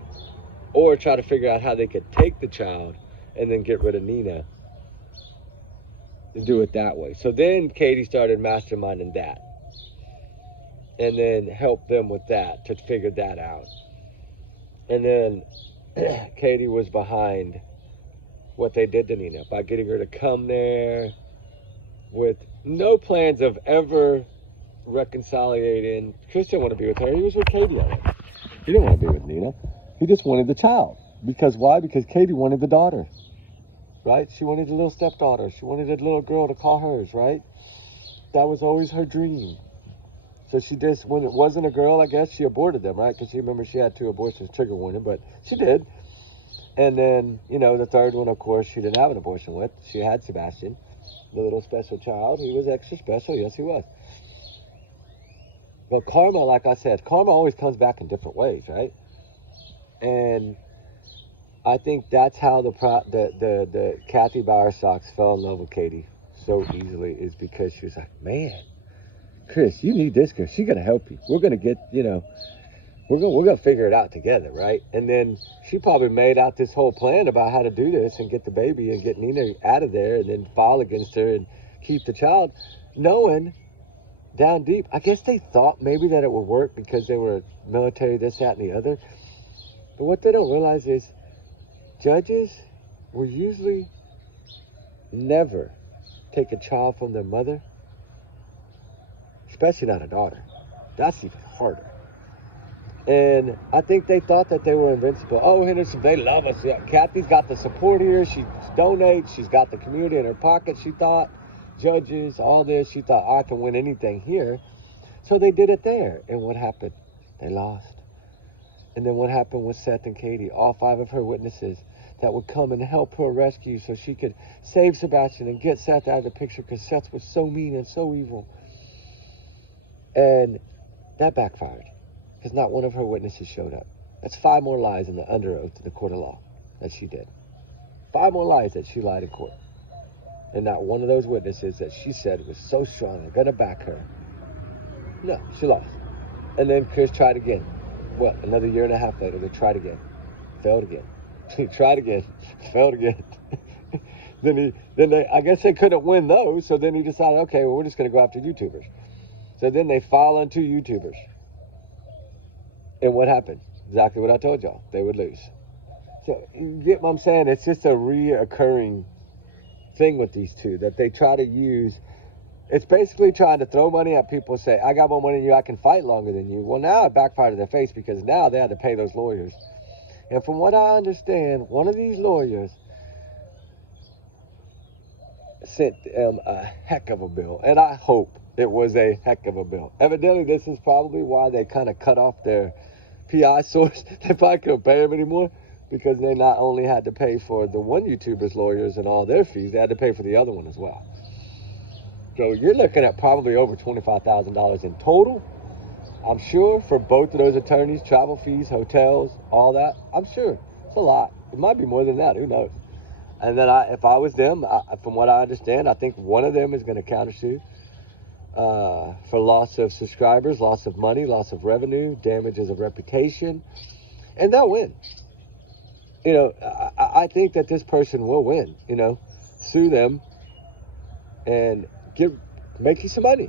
or try to figure out how they could take the child and then get rid of Nina and do it that way. So then Katie started masterminding that, and then helped them with that to figure that out. And then Katie was behind what they did to Nina by getting her to come there with no plans of ever reconciliating. Chris didn't want to be with her. He was with Katie already. He didn't want to be with Nina. He just wanted the child. Because why? Because Katie wanted the daughter, right? She wanted a little stepdaughter. She wanted a little girl to call hers, right? That was always her dream. So she just, when it wasn't a girl, I guess, she aborted them, right? Because she remember she had 2 abortions, trigger warning, but she did. And then, you know, the third one, of course, she didn't have an abortion with. She had Sebastian, the little special child. He was extra special. Yes, he was. But karma, like I said, karma always comes back in different ways, right? And I think that's how the Kathy Bowersox fell in love with Katie so easily, is because she was like, man, Chris, you need this girl. She's gonna help you. We're gonna get, you know, we're gonna figure it out together, right? And then she probably made out this whole plan about how to do this and get the baby and get Nina out of there and then file against her and keep the child, knowing down deep, I guess they thought maybe that it would work because they were military, this, that, and the other. But what they don't realize is judges will usually never take a child from their mother, especially not a daughter. That's even harder. And I think they thought that they were invincible. Oh, Henderson, they love us. Yeah, Kathy's got the support here. She donates. She's got the community in her pocket, she thought. Judges, all this. She thought, I can win anything here. So they did it there. And what happened? They lost. And then what happened with Seth and Katie? All 5 of her witnesses that would come and help her rescue so she could save Sebastian and get Seth out of the picture, because Seth was so mean and so evil. And that backfired, because not one of her witnesses showed up. That's 5 more lies in the under oath to the court of law that she did. 5 more lies that she lied in court. And not one of those witnesses that she said was so strong and gonna back her. No, she lost. And then Chris tried again. Well, another year and a half later, they tried again. Failed again. He tried again. Failed again. then they, I guess they couldn't win those, so then he decided, okay, well, we're just gonna go after YouTubers. So then they file on 2 YouTubers. And what happened? Exactly what I told y'all. They would lose. So you get what I'm saying? It's just a reoccurring thing with these 2 that they try to use. It's basically trying to throw money at people, say, I got more money than you, I can fight longer than you. Well, now it backfired in their face, because now they had to pay those lawyers. And from what I understand, one of these lawyers sent them a heck of a bill. And I hope it was a heck of a bill. Evidently, this is probably why they kind of cut off their PI source. They probably couldn't pay them anymore, because they not only had to pay for the one YouTuber's lawyers and all their fees, they had to pay for the other one as well. So you're looking at probably over $25,000 in total, I'm sure, for both of those attorneys, travel fees, hotels, all that. I'm sure it's a lot. It might be more than that. Who knows? And then if I was them, from what I understand, I think one of them is going to countersue for loss of subscribers, loss of money, loss of revenue, damages of reputation, and they'll win. You know, I think that this person will win. You know, sue them and make you some money.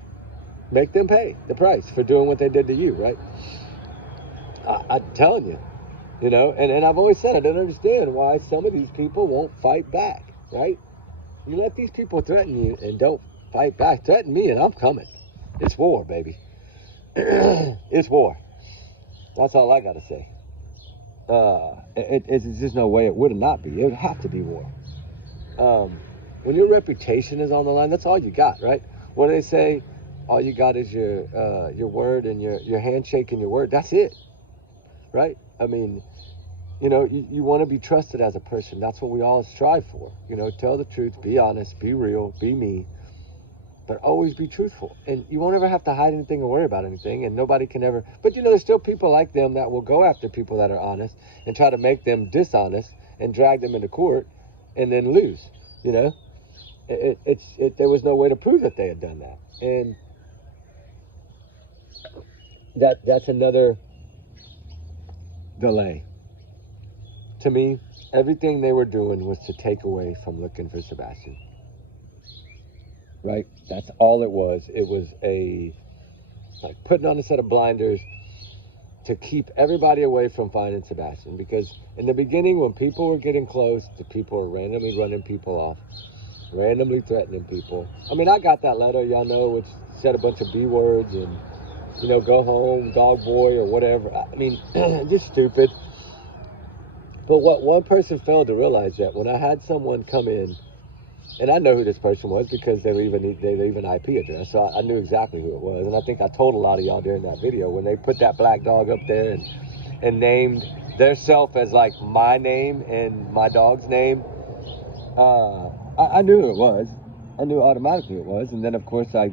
Make them pay the price for doing what they did to you, right? I'm telling you, you know, and I've always said I don't understand why some of these people won't fight back, right? You let these people threaten you and don't fight back. Threaten me and I'm coming. It's war, baby. It's war. That's all I got to say. It's just no way it would not be. It would have to be war. When your reputation is on the line, that's all you got, right? What do they say? All you got is your word and your handshake and your word. That's it, right? I mean, you know, you want to be trusted as a person. That's what we all strive for. You know, tell the truth, be honest, be real, be me, but always be truthful. And you won't ever have to hide anything or worry about anything, and nobody can ever. But, you know, there's still people like them that will go after people that are honest and try to make them dishonest and drag them into court and then lose, you know? There was no way to prove that they had done that. And that's another delay. To me, everything they were doing was to take away from looking for Sebastian. Right? That's all it was. It was like putting on a set of blinders to keep everybody away from finding Sebastian, because in the beginning, when people were getting close, the people were randomly running people off, randomly threatening people. I mean, I got that letter, y'all know, which said a bunch of B words and, you know, go home, dog boy, or whatever. I mean, just stupid. But what one person failed to realize, that when I had someone come in, and I know who this person was because they leave an IP address, so I knew exactly who it was. And I think I told a lot of y'all during that video, when they put that black dog up there and named their self as like my name and my dog's name, I knew who it was. I knew automatically it was. And then of course I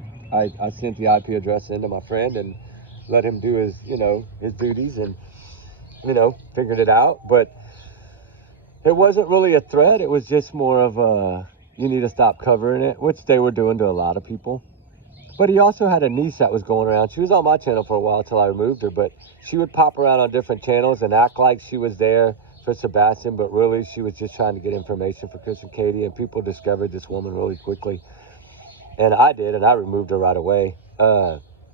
sent the IP address in to my friend and let him do his, you know, his duties, and, you know, figured it out. But it wasn't really a threat. It was just more of a, you need to stop covering it, which they were doing to a lot of people. But he also had a niece that was going around. She was on my channel for a while till I removed her, but she would pop around on different channels and act like she was there for Sebastian, but really she was just trying to get information for Chris and Katie, and people discovered this woman really quickly. And I did, and I removed her right away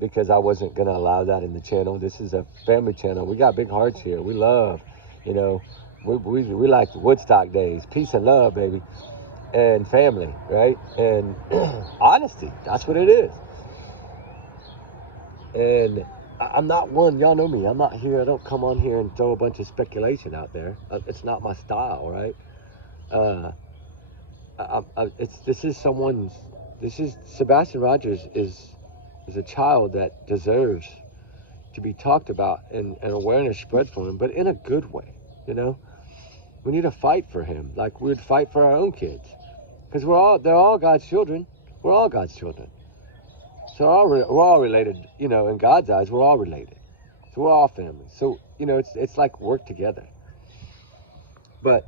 because I wasn't going to allow that in the channel. This is a family channel. We got big hearts here. We love, you know, we like the Woodstock days. Peace and love, baby. And family, right? And honesty, that's what it is. And I'm not one, y'all know me, I'm not here, I don't come on here and throw a bunch of speculation out there. It's not my style, right? Sebastian Rogers is a child that deserves to be talked about, and awareness spread for him, but in a good way, you know? We need to fight for him like we'd fight for our own kids. Because they're all God's children. We're all God's children. So we're all related, you know, in God's eyes, we're all related. So we're all family. So, you know, it's like work together. But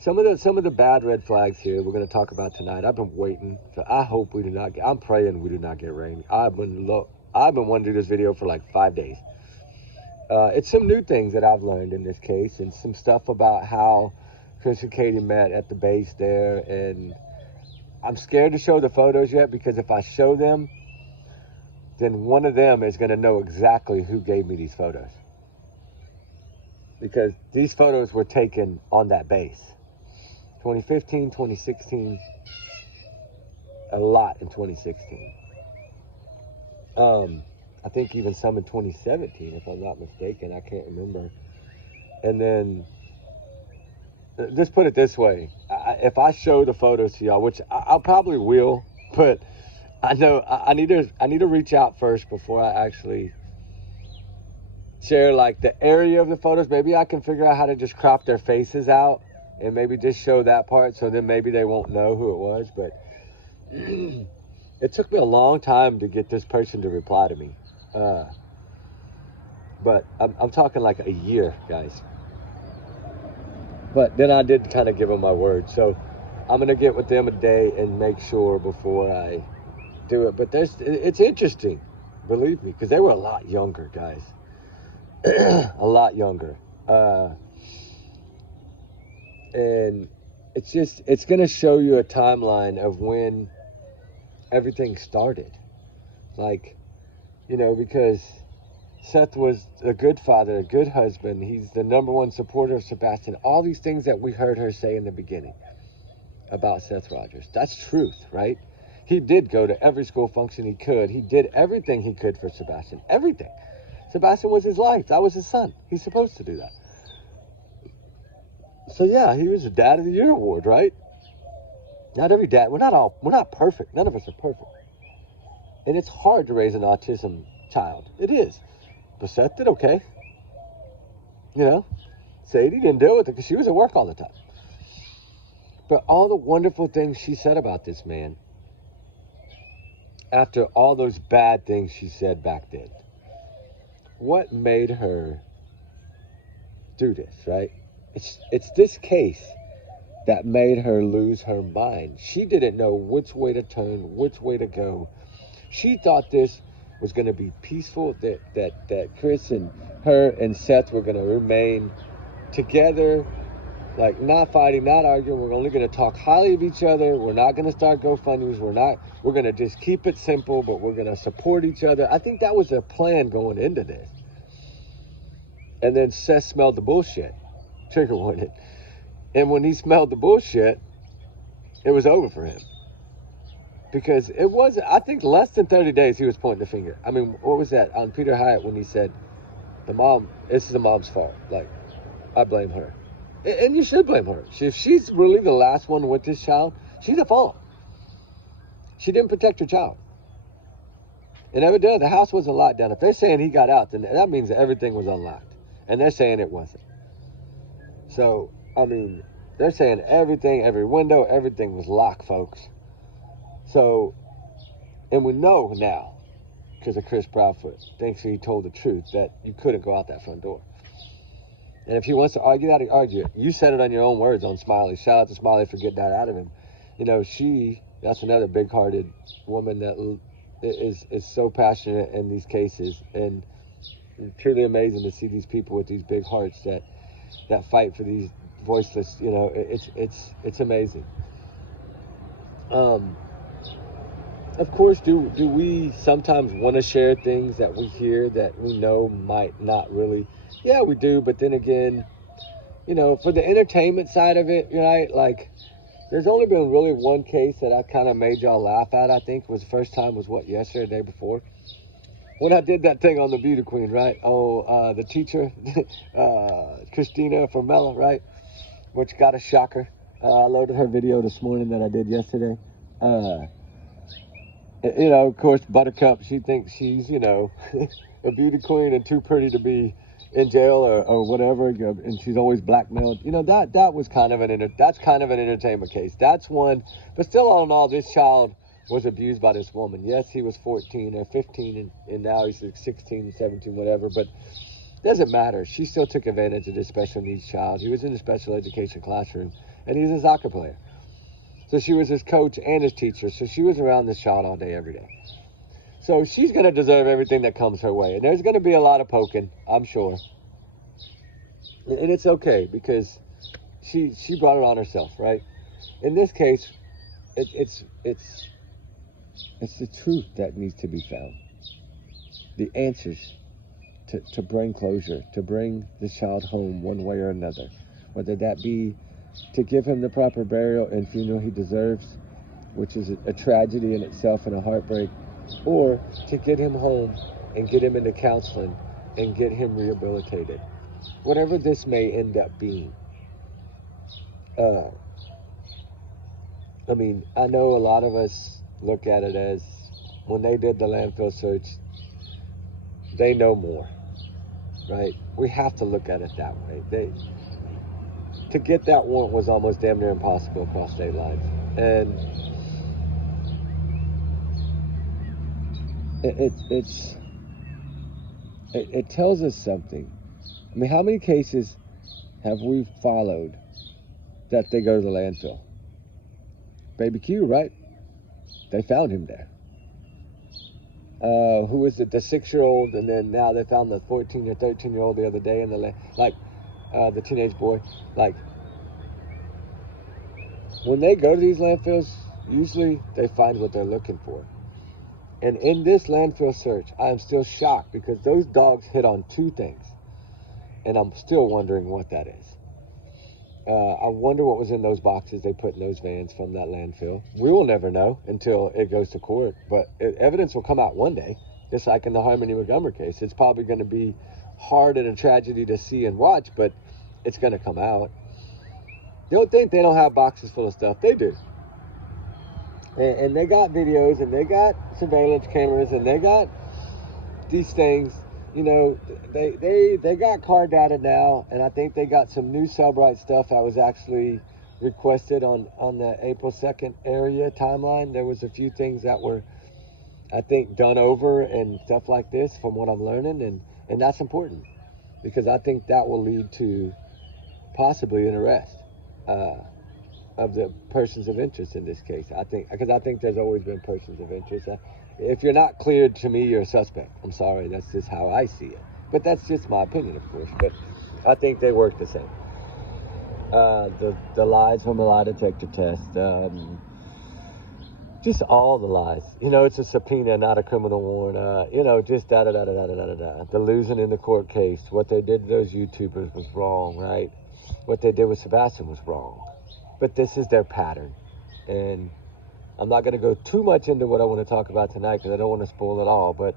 some of the bad red flags here we're going to talk about tonight. I've been waiting. So I hope we do not get, I'm praying we do not get rain. I've been wanting to do this video for like 5 days. It's some new things that I've learned in this case, and some stuff about how Chris and Katie met at the base there. And I'm scared to show the photos yet, because if I show them, then one of them is going to know exactly who gave me these photos. Because these photos were taken on that base. 2015, 2016, a lot in 2016. I think even some in 2017, if I'm not mistaken. I can't remember. And then, just put it this way. If I show the photos to y'all, which I probably will, but I know I need to reach out first before I actually share like the area of the photos. Maybe I can figure out how to just crop their faces out and maybe just show that part, so then maybe they won't know who it was. But it took me a long time to get this person to reply to me. But I'm talking like a year, guys. But then I did kind of give them my word. So I'm going to get with them today and make sure before I do it. But it's interesting, believe me, because they were a lot younger, guys. A lot younger. And it's going to show you a timeline of when everything started. Like, you know, because Seth was a good father, a good husband. He's the #1 supporter of Sebastian. All these things that we heard her say in the beginning about Seth Rogers. That's truth, right? He did go to every school function he could. He did everything he could for Sebastian. Everything. Sebastian was his life. That was his son. He's supposed to do that. So yeah, he was a Dad of the Year award, right? Not every dad. We're not perfect. None of us are perfect. And it's hard to raise an autism child. It is. But Seth did okay. You know, Sadie didn't deal with it because she was at work all the time. But all the wonderful things she said about this man, after all those bad things she said back then, what made her do this, right? It's this case that made her lose her mind. She didn't know which way to turn, which way to go. She thought this was going to be peaceful, that Chris and her and Seth were going to remain together, like not fighting, not arguing. We're only going to talk highly of each other. We're not going to start GoFundMes. We're going to just keep it simple, but we're going to support each other. I think that was a plan going into this. And then Seth smelled the bullshit. Trigger warning. And when he smelled the bullshit, it was over for him. Because it was, I think, less than 30 days he was pointing the finger. I mean, what was that on Peter Hyatt when he said, this is the mom's fault. Like, I blame her. And you should blame her. If she's really the last one with this child, she's at fault. She didn't protect her child. And evidently, the house wasn't locked down. If they're saying he got out, then that means that everything was unlocked. And they're saying it wasn't. So, I mean, they're saying everything, every window, everything was locked, folks. So, and we know now, because of Chris Proudfoot, thanks he told the truth, that you couldn't go out that front door. And if he wants to argue that, he argue it. You said it on your own words on Smiley. Shout out to Smiley for getting that out of him. You know, that's another big-hearted woman that is so passionate in these cases, and truly amazing to see these people with these big hearts that fight for these voiceless. You know, it's amazing. Of course, do we sometimes want to share things that we hear that we know might not really? Yeah, we do. But then again, you know, for the entertainment side of it, right? Like, there's only been really one case that I kind of made y'all laugh at, I think. Was the first time was, yesterday, the day before? When I did that thing on the Beauty Queen, right? Oh, the teacher, Christina Formella, right? Which got a shocker. I loaded her video this morning that I did yesterday. You know, of course, Buttercup, she thinks she's, you know, a beauty queen and too pretty to be in jail or whatever, and she's always blackmailed. You know, that was kind of that's kind of an entertainment case. That's one, but still, all in all, this child was abused by this woman. Yes, he was 14 or 15, and now he's 16, 17, whatever, but it doesn't matter. She still took advantage of this special needs child. He was in the special education classroom, and he's a soccer player. So she was his coach and his teacher, so she was around this child all day, every day. So she's going to deserve everything that comes her way. And there's going to be a lot of poking, I'm sure. And it's okay, because she brought it on herself, right? In this case, it's the truth that needs to be found. The answers to bring closure, to bring this child home one way or another. Whether that be to give him the proper burial and funeral he deserves, which is a tragedy in itself and a heartbreak, or to get him home and get him into counseling and get him rehabilitated. Whatever this may end up being. I mean, I know a lot of us look at it as, when they did the landfill search, they know more, right? We have to look at it that way. To get that warrant was almost damn near impossible across state lines. And it tells us something. I mean, how many cases have we followed that they go to the landfill? Baby Q, right? They found him there. Who was it? The 6-year-old, and then now they found the 14 or 13-year-old the other day in the the teenage boy. Like, when they go to these landfills, usually they find what they're looking for. And in this landfill search, I am still shocked, because those dogs hit on 2 things. And I'm still wondering what that is. I wonder what was in those boxes they put in those vans from that landfill. We will never know until it goes to court. But evidence will come out one day, just like in the Harmony Montgomery case. It's probably going to be hard and a tragedy to see and watch, but it's going to come out. Don't think they don't have boxes full of stuff. They do. And they got videos, and they got surveillance cameras, and they got these things. You know, they got car data now, and I think they got some new Cellbrite stuff that was actually requested on the April 2nd area timeline. There was a few things that were, I think, done over and stuff like this from what I'm learning, and that's important, because I think that will lead to possibly an arrest of the persons of interest in this case. I think there's always been persons of interest. If you're not cleared, to me, you're a suspect. I'm sorry, that's just how I see it. But that's just my opinion, of course. But I think they work the same. The lies from the lie detector test. just all the lies. You know, it's a subpoena, not a criminal warrant. You know, just da-da-da-da-da-da-da-da. The losing in the court case. What they did to those YouTubers was wrong, right? What they did with Sebastian was wrong. But this is their pattern. And I'm not going to go too much into what I want to talk about tonight because I don't want to spoil it all. But,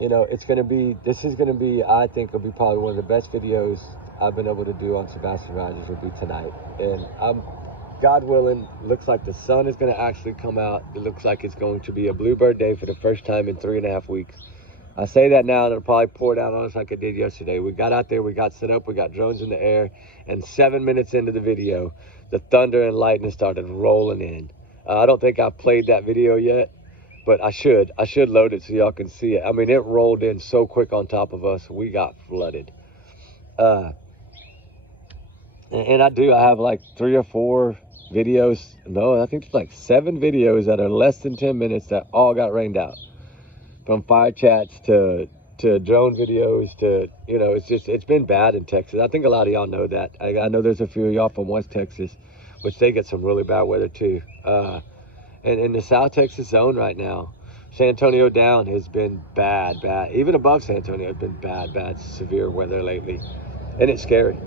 you know, this is going to be, I think, will be probably one of the best videos I've been able to do on Sebastian Rogers will be tonight. And God willing, looks like the sun is going to actually come out. It looks like it's going to be a bluebird day for the first time in 3.5 weeks. I say that now, and it'll probably pour down on us like it did yesterday. We got out there, we got set up, we got drones in the air, and 7 minutes into the video, the thunder and lightning started rolling in. I don't think I've played that video yet, but I should load it so y'all can see it. I mean, it rolled in so quick on top of us, we got flooded. And I have like 3 or 4 videos. No, I think it's like 7 videos that are less than 10 minutes that all got rained out. From fire chats to drone videos to, you know, it's been bad in Texas. I think a lot of y'all know that. I know there's a few of y'all from West Texas, which they get some really bad weather too. And in the South Texas zone right now, San Antonio down has been bad. Even above San Antonio, it's been bad, severe weather lately. And it's scary.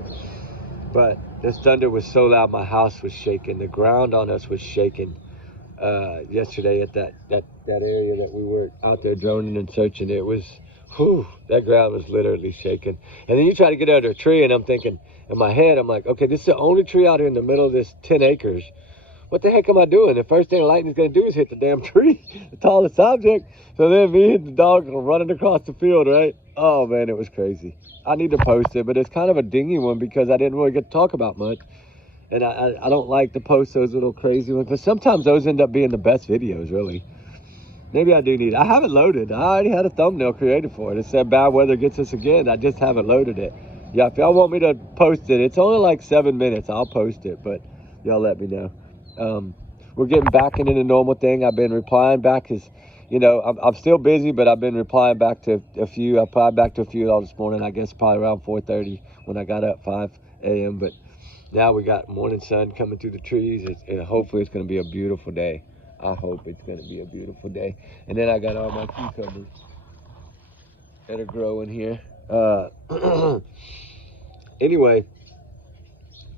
But this thunder was so loud, my house was shaking. The ground on us was shaking yesterday at that area that we were out there droning and searching. It was, that ground was literally shaking. And then you try to get under a tree, and I'm thinking, in my head, I'm like, okay, this is the only tree out here in the middle of this 10 acres. What the heck am I doing? The first thing lightning's going to do is hit the damn tree, the tallest object. So then me and the dog are running across the field, right? Oh, man, it was crazy. I need to post it, but it's kind of a dingy one because I didn't really get to talk about much. And I don't like to post those little crazy ones, but sometimes those end up being the best videos, really. Maybe I do need it. I have it loaded. I already had a thumbnail created for it. It said bad weather gets us again. I just haven't loaded it. Yeah, if y'all want me to post it, it's only like 7 minutes. I'll post it, but y'all let me know. We're getting back into the normal thing. I've been replying back because, you know, I'm still busy, but I've been replying back to a few. I replied back to a few all this morning. I guess probably around 4:30 when I got up, 5 a.m. But now we got morning sun coming through the trees, and hopefully it's going to be a beautiful day. I hope it's going to be a beautiful day. And then I got all my cucumbers that are growing here. Anyway,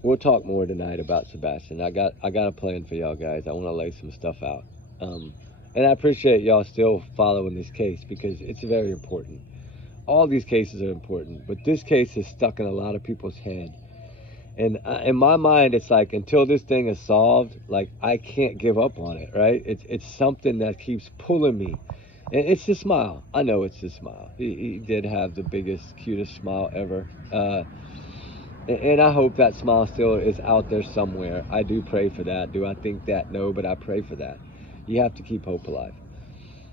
we'll talk more tonight about Sebastian. I got a plan for y'all guys. I want to lay some stuff out. And I appreciate y'all still following this case because it's very important. All these cases are important, but this case is stuck in a lot of people's head. And in my mind, it's like, until this thing is solved, like, I can't give up on it, right? It's something that keeps pulling me. And it's the smile. I know it's the smile. He did have the biggest, cutest smile ever. And I hope that smile still is out there somewhere. I do pray for that. Do I think that? No, but I pray for that. You have to keep hope alive.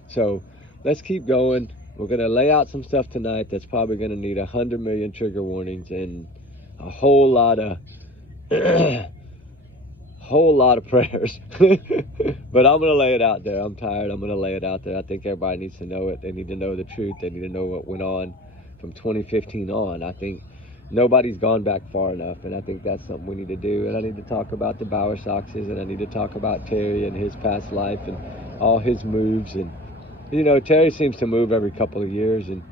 So let's keep going. We're going to lay out some stuff tonight that's probably going to need 100 million trigger warnings and a whole lot of prayers. But I'm gonna lay it out there. I'm tired. I'm gonna lay it out there. I think everybody needs to know it. They need to know the truth. They need to know what went on from 2015 on. I think nobody's gone back far enough, and I think that's something we need to do. And I need to talk about the Bauer Soxes, and I need to talk about Terry and his past life and all his moves. And you know, Terry seems to move every couple of years, and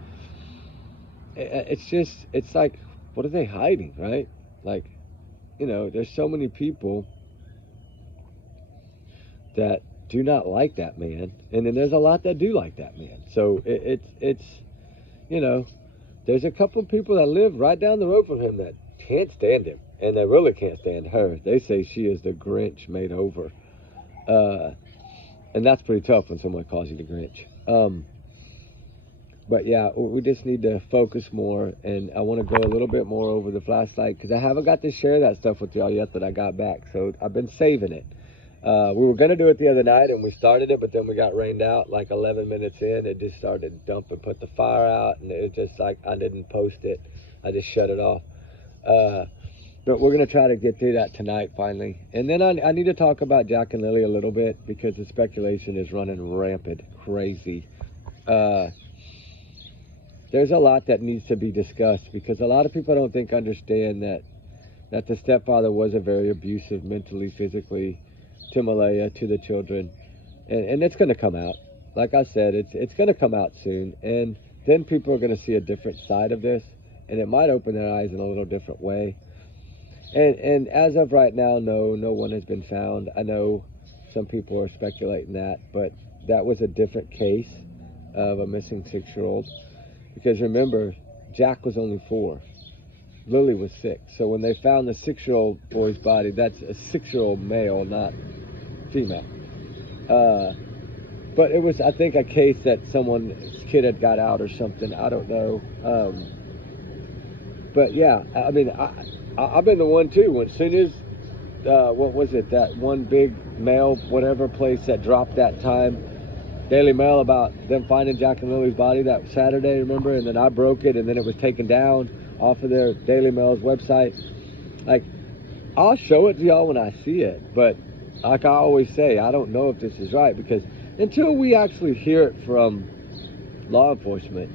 it's like, what are they hiding, right? Like, you know, there's so many people that do not like that man, and then there's a lot that do like that man. So it's you know, there's a couple of people that live right down the road from him that can't stand him, and they really can't stand her. They say she is the Grinch made over, and that's pretty tough when someone calls you the Grinch. But yeah, we just need to focus more, and I want to go a little bit more over the flashlight because I haven't got to share that stuff with y'all yet that I got back. So I've been saving it. We were going to do it the other night, and we started it, but then we got rained out like 11 minutes in. It just started dumping, put the fire out, and it was just like I didn't post it. I just shut it off. But we're going to try to get through that tonight finally. And then I need to talk about Jack and Lily a little bit because the speculation is running rampant, crazy. There's a lot that needs to be discussed because a lot of people I don't understand that the stepfather was a very abusive mentally, physically to Malaya, to the children, and it's going to come out. Like I said, it's going to come out soon, and then people are going to see a different side of this, and it might open their eyes in a little different way. And as of right now, no one has been found. I know some people are speculating that, but that was a different case of a missing 6-year-old. Because remember, Jack was only 4. Lily was 6. So when they found the 6-year-old boy's body, that's a 6-year-old male, not female. But it was, I think, a case that someone's kid had got out or something. I don't know. But yeah, I mean, I've been the one too. When as soon as, what was it, that one big mail, whatever place that dropped that time, Daily Mail, about them finding Jack and Lily's body that Saturday, remember? And then I broke it, and then it was taken down off of their Daily Mail's website. Like, I'll show it to y'all when I see it, but like I always say, I don't know if this is right, because until we actually hear it from law enforcement,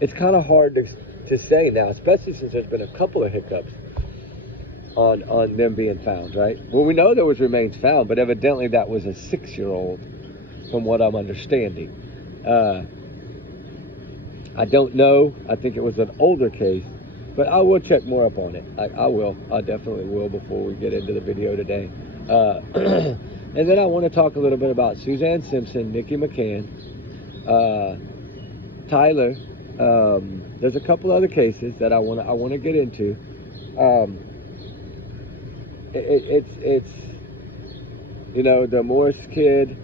it's kind of hard to say now, especially since there's been a couple of hiccups on them being found, right? Well, we know there was remains found, but evidently that was a 6-year-old, from what I'm understanding. I don't know. I think it was an older case, but I will check more up on it. I will. I definitely will before we get into the video today. And then I want to talk a little bit about Suzanne Simpson, Nikki McCann, Tyler. There's a couple other cases that I want to get into. It's you know, the Morris kid.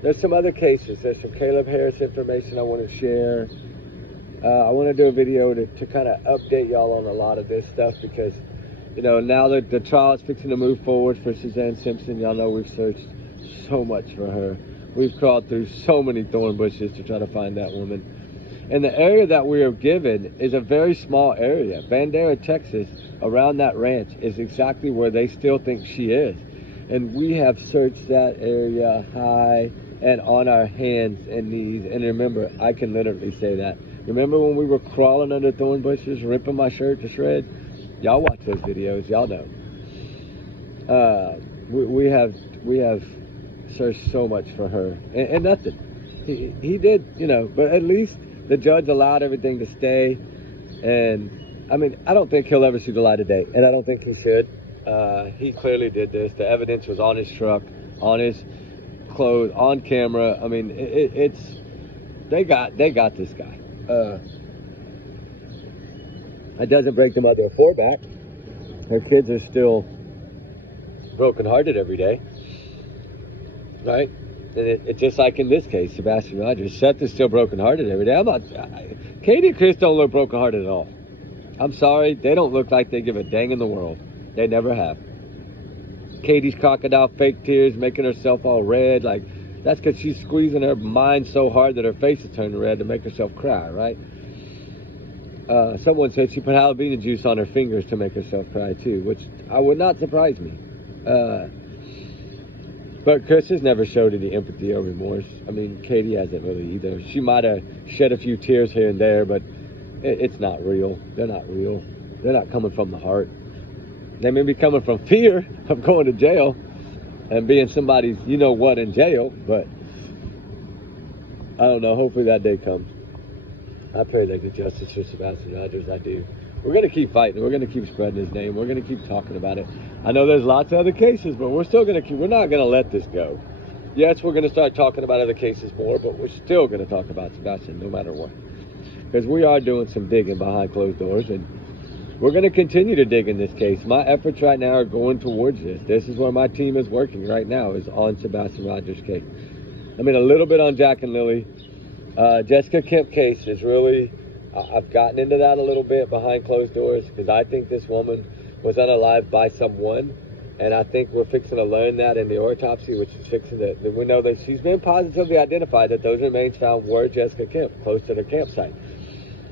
There's some other cases. There's some Caleb Harris information I want to share. I want to do a video to kind of update y'all on a lot of this stuff, because, you know, now that the trial is fixing to move forward for Suzanne Simpson, y'all know we've searched so much for her. We've crawled through so many thorn bushes to try to find that woman. And the area that we are given is a very small area. Bandera, Texas, around that ranch, is exactly where they still think she is. And we have searched that area high and on our hands and knees. And remember, I can literally say that. Remember when we were crawling under thorn bushes, ripping my shirt to shreds? Y'all watch those videos, y'all know. We have searched so much for her, and nothing. He did, you know, but at least the judge allowed everything to stay. And I mean, I don't think he'll ever see the light of day, and I don't think he should. He clearly did this. The evidence was on his truck, on his clothes, on camera. I mean, they got this guy. It doesn't break the mother of 4 back. Her kids are still brokenhearted every day, right? And it's just like in this case, Sebastian Rogers. Seth is still brokenhearted every day. Katie and Chris don't look brokenhearted at all. I'm sorry, they don't look like they give a dang in the world. They never have. Katie's crocodile fake tears, making herself all red. Like, that's because she's squeezing her mind so hard that her face is turning red to make herself cry, right? Someone said she put jalapeno juice on her fingers to make herself cry too, which would not surprise me. But Chris has never showed any empathy or remorse. I mean, Katie hasn't really either. She might have shed a few tears here and there, but it's not real. They're not real. They're not coming from the heart. They may be coming from fear of going to jail and being somebody's you-know-what in jail, but I don't know. Hopefully that day comes. I pray they get justice for Sebastian Rogers. I do. We're going to keep fighting. We're going to keep spreading his name. We're going to keep talking about it. I know there's lots of other cases, but we're still going to we're not going to let this go. Yes, we're going to start talking about other cases more, but we're still going to talk about Sebastian no matter what. Because we are doing some digging behind closed doors, and we're going to continue to dig in this case. My efforts right now are going towards this. This is where my team is working right now, is on Sebastian Rogers' case. I mean, a little bit on Jack and Lily. Jessica Kemp case is really, I've gotten into that a little bit behind closed doors, because I think this woman was unalived by someone, and I think we're fixing to learn that in the autopsy, which is fixing to, we know that she's been positively identified that those remains found were Jessica Kemp, close to their campsite.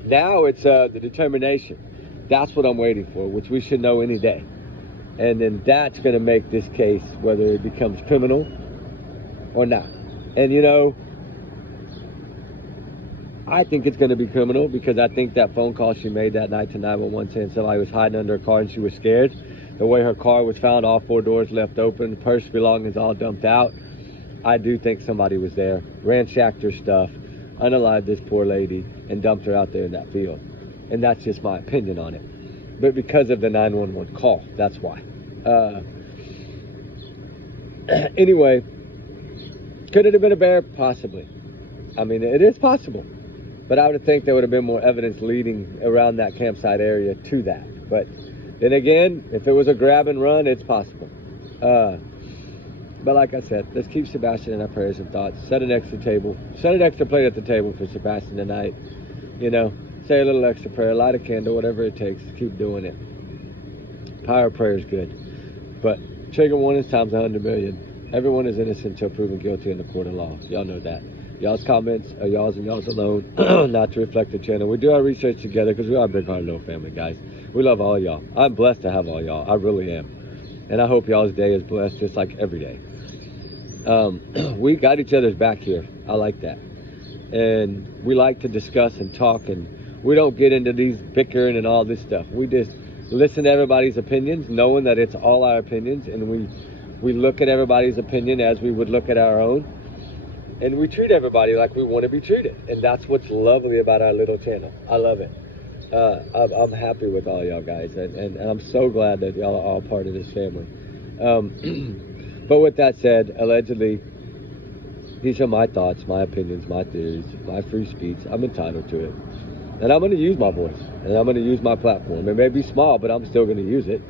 Now it's the determination. That's what I'm waiting for, which we should know any day. And then that's going to make this case, whether it becomes criminal or not. And, you know, I think it's going to be criminal, because I think that phone call she made that night to 911 saying somebody was hiding under a car and she was scared, the way her car was found, all 4 doors left open, purse belongings all dumped out, I do think somebody was there, ransacked her stuff, unalived this poor lady, and dumped her out there in that field. And that's just my opinion on it. But because of the 911 call, that's why. Anyway, could it have been a bear? Possibly. I mean, it is possible. But I would think there would have been more evidence leading around that campsite area to that. But then again, if it was a grab and run, it's possible. But like I said, let's keep Sebastian in our prayers and thoughts. Set an extra plate at the table for Sebastian tonight. You know, say a little extra prayer, light a candle, whatever it takes. Keep doing it. Power of prayer is good. But trigger warnings times 100 million. Everyone is innocent until proven guilty in the court of law. Y'all know that. Y'all's comments are y'all's and y'all's alone, not to reflect the channel. We do our research together because we are a big heart little family, guys. We love all y'all. I'm blessed to have all y'all. I really am. And I hope y'all's day is blessed just like every day. We got each other's back here. I like that. And we like to discuss and talk, and we don't get into these bickering and all this stuff. We just listen to everybody's opinions, knowing that it's all our opinions, and we look at everybody's opinion as we would look at our own. And we treat everybody like we want to be treated. And that's what's lovely about our little channel. I love it. I'm happy with all y'all guys. And I'm so glad that y'all are all part of this family. But with that said, allegedly, these are my thoughts, my opinions, my theories, my free speech. I'm entitled to it. And I'm going to use my voice. And I'm going to use my platform. It may be small, but I'm still going to use it.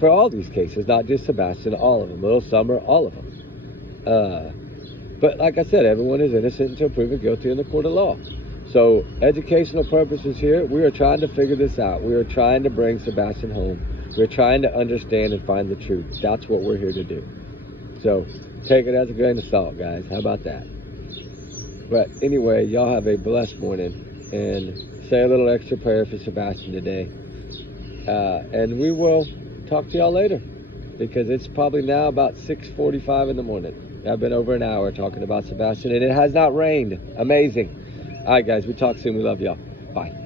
For all these cases, not just Sebastian, all of them. Little Summer, all of them. But like I said, everyone is innocent until proven guilty in the court of law. So, educational purposes here, we are trying to figure this out. We are trying to bring Sebastian home. We're trying to understand and find the truth. That's what we're here to do. So, take it as a grain of salt, guys. How about that? But anyway, y'all have a blessed morning. And say a little extra prayer for Sebastian today. And we will talk to y'all later. Because it's probably now about 6:45 in the morning. I've been over an hour talking about Sebastian, and it has not rained. Amazing. All right, guys, we talk soon. We love y'all. Bye.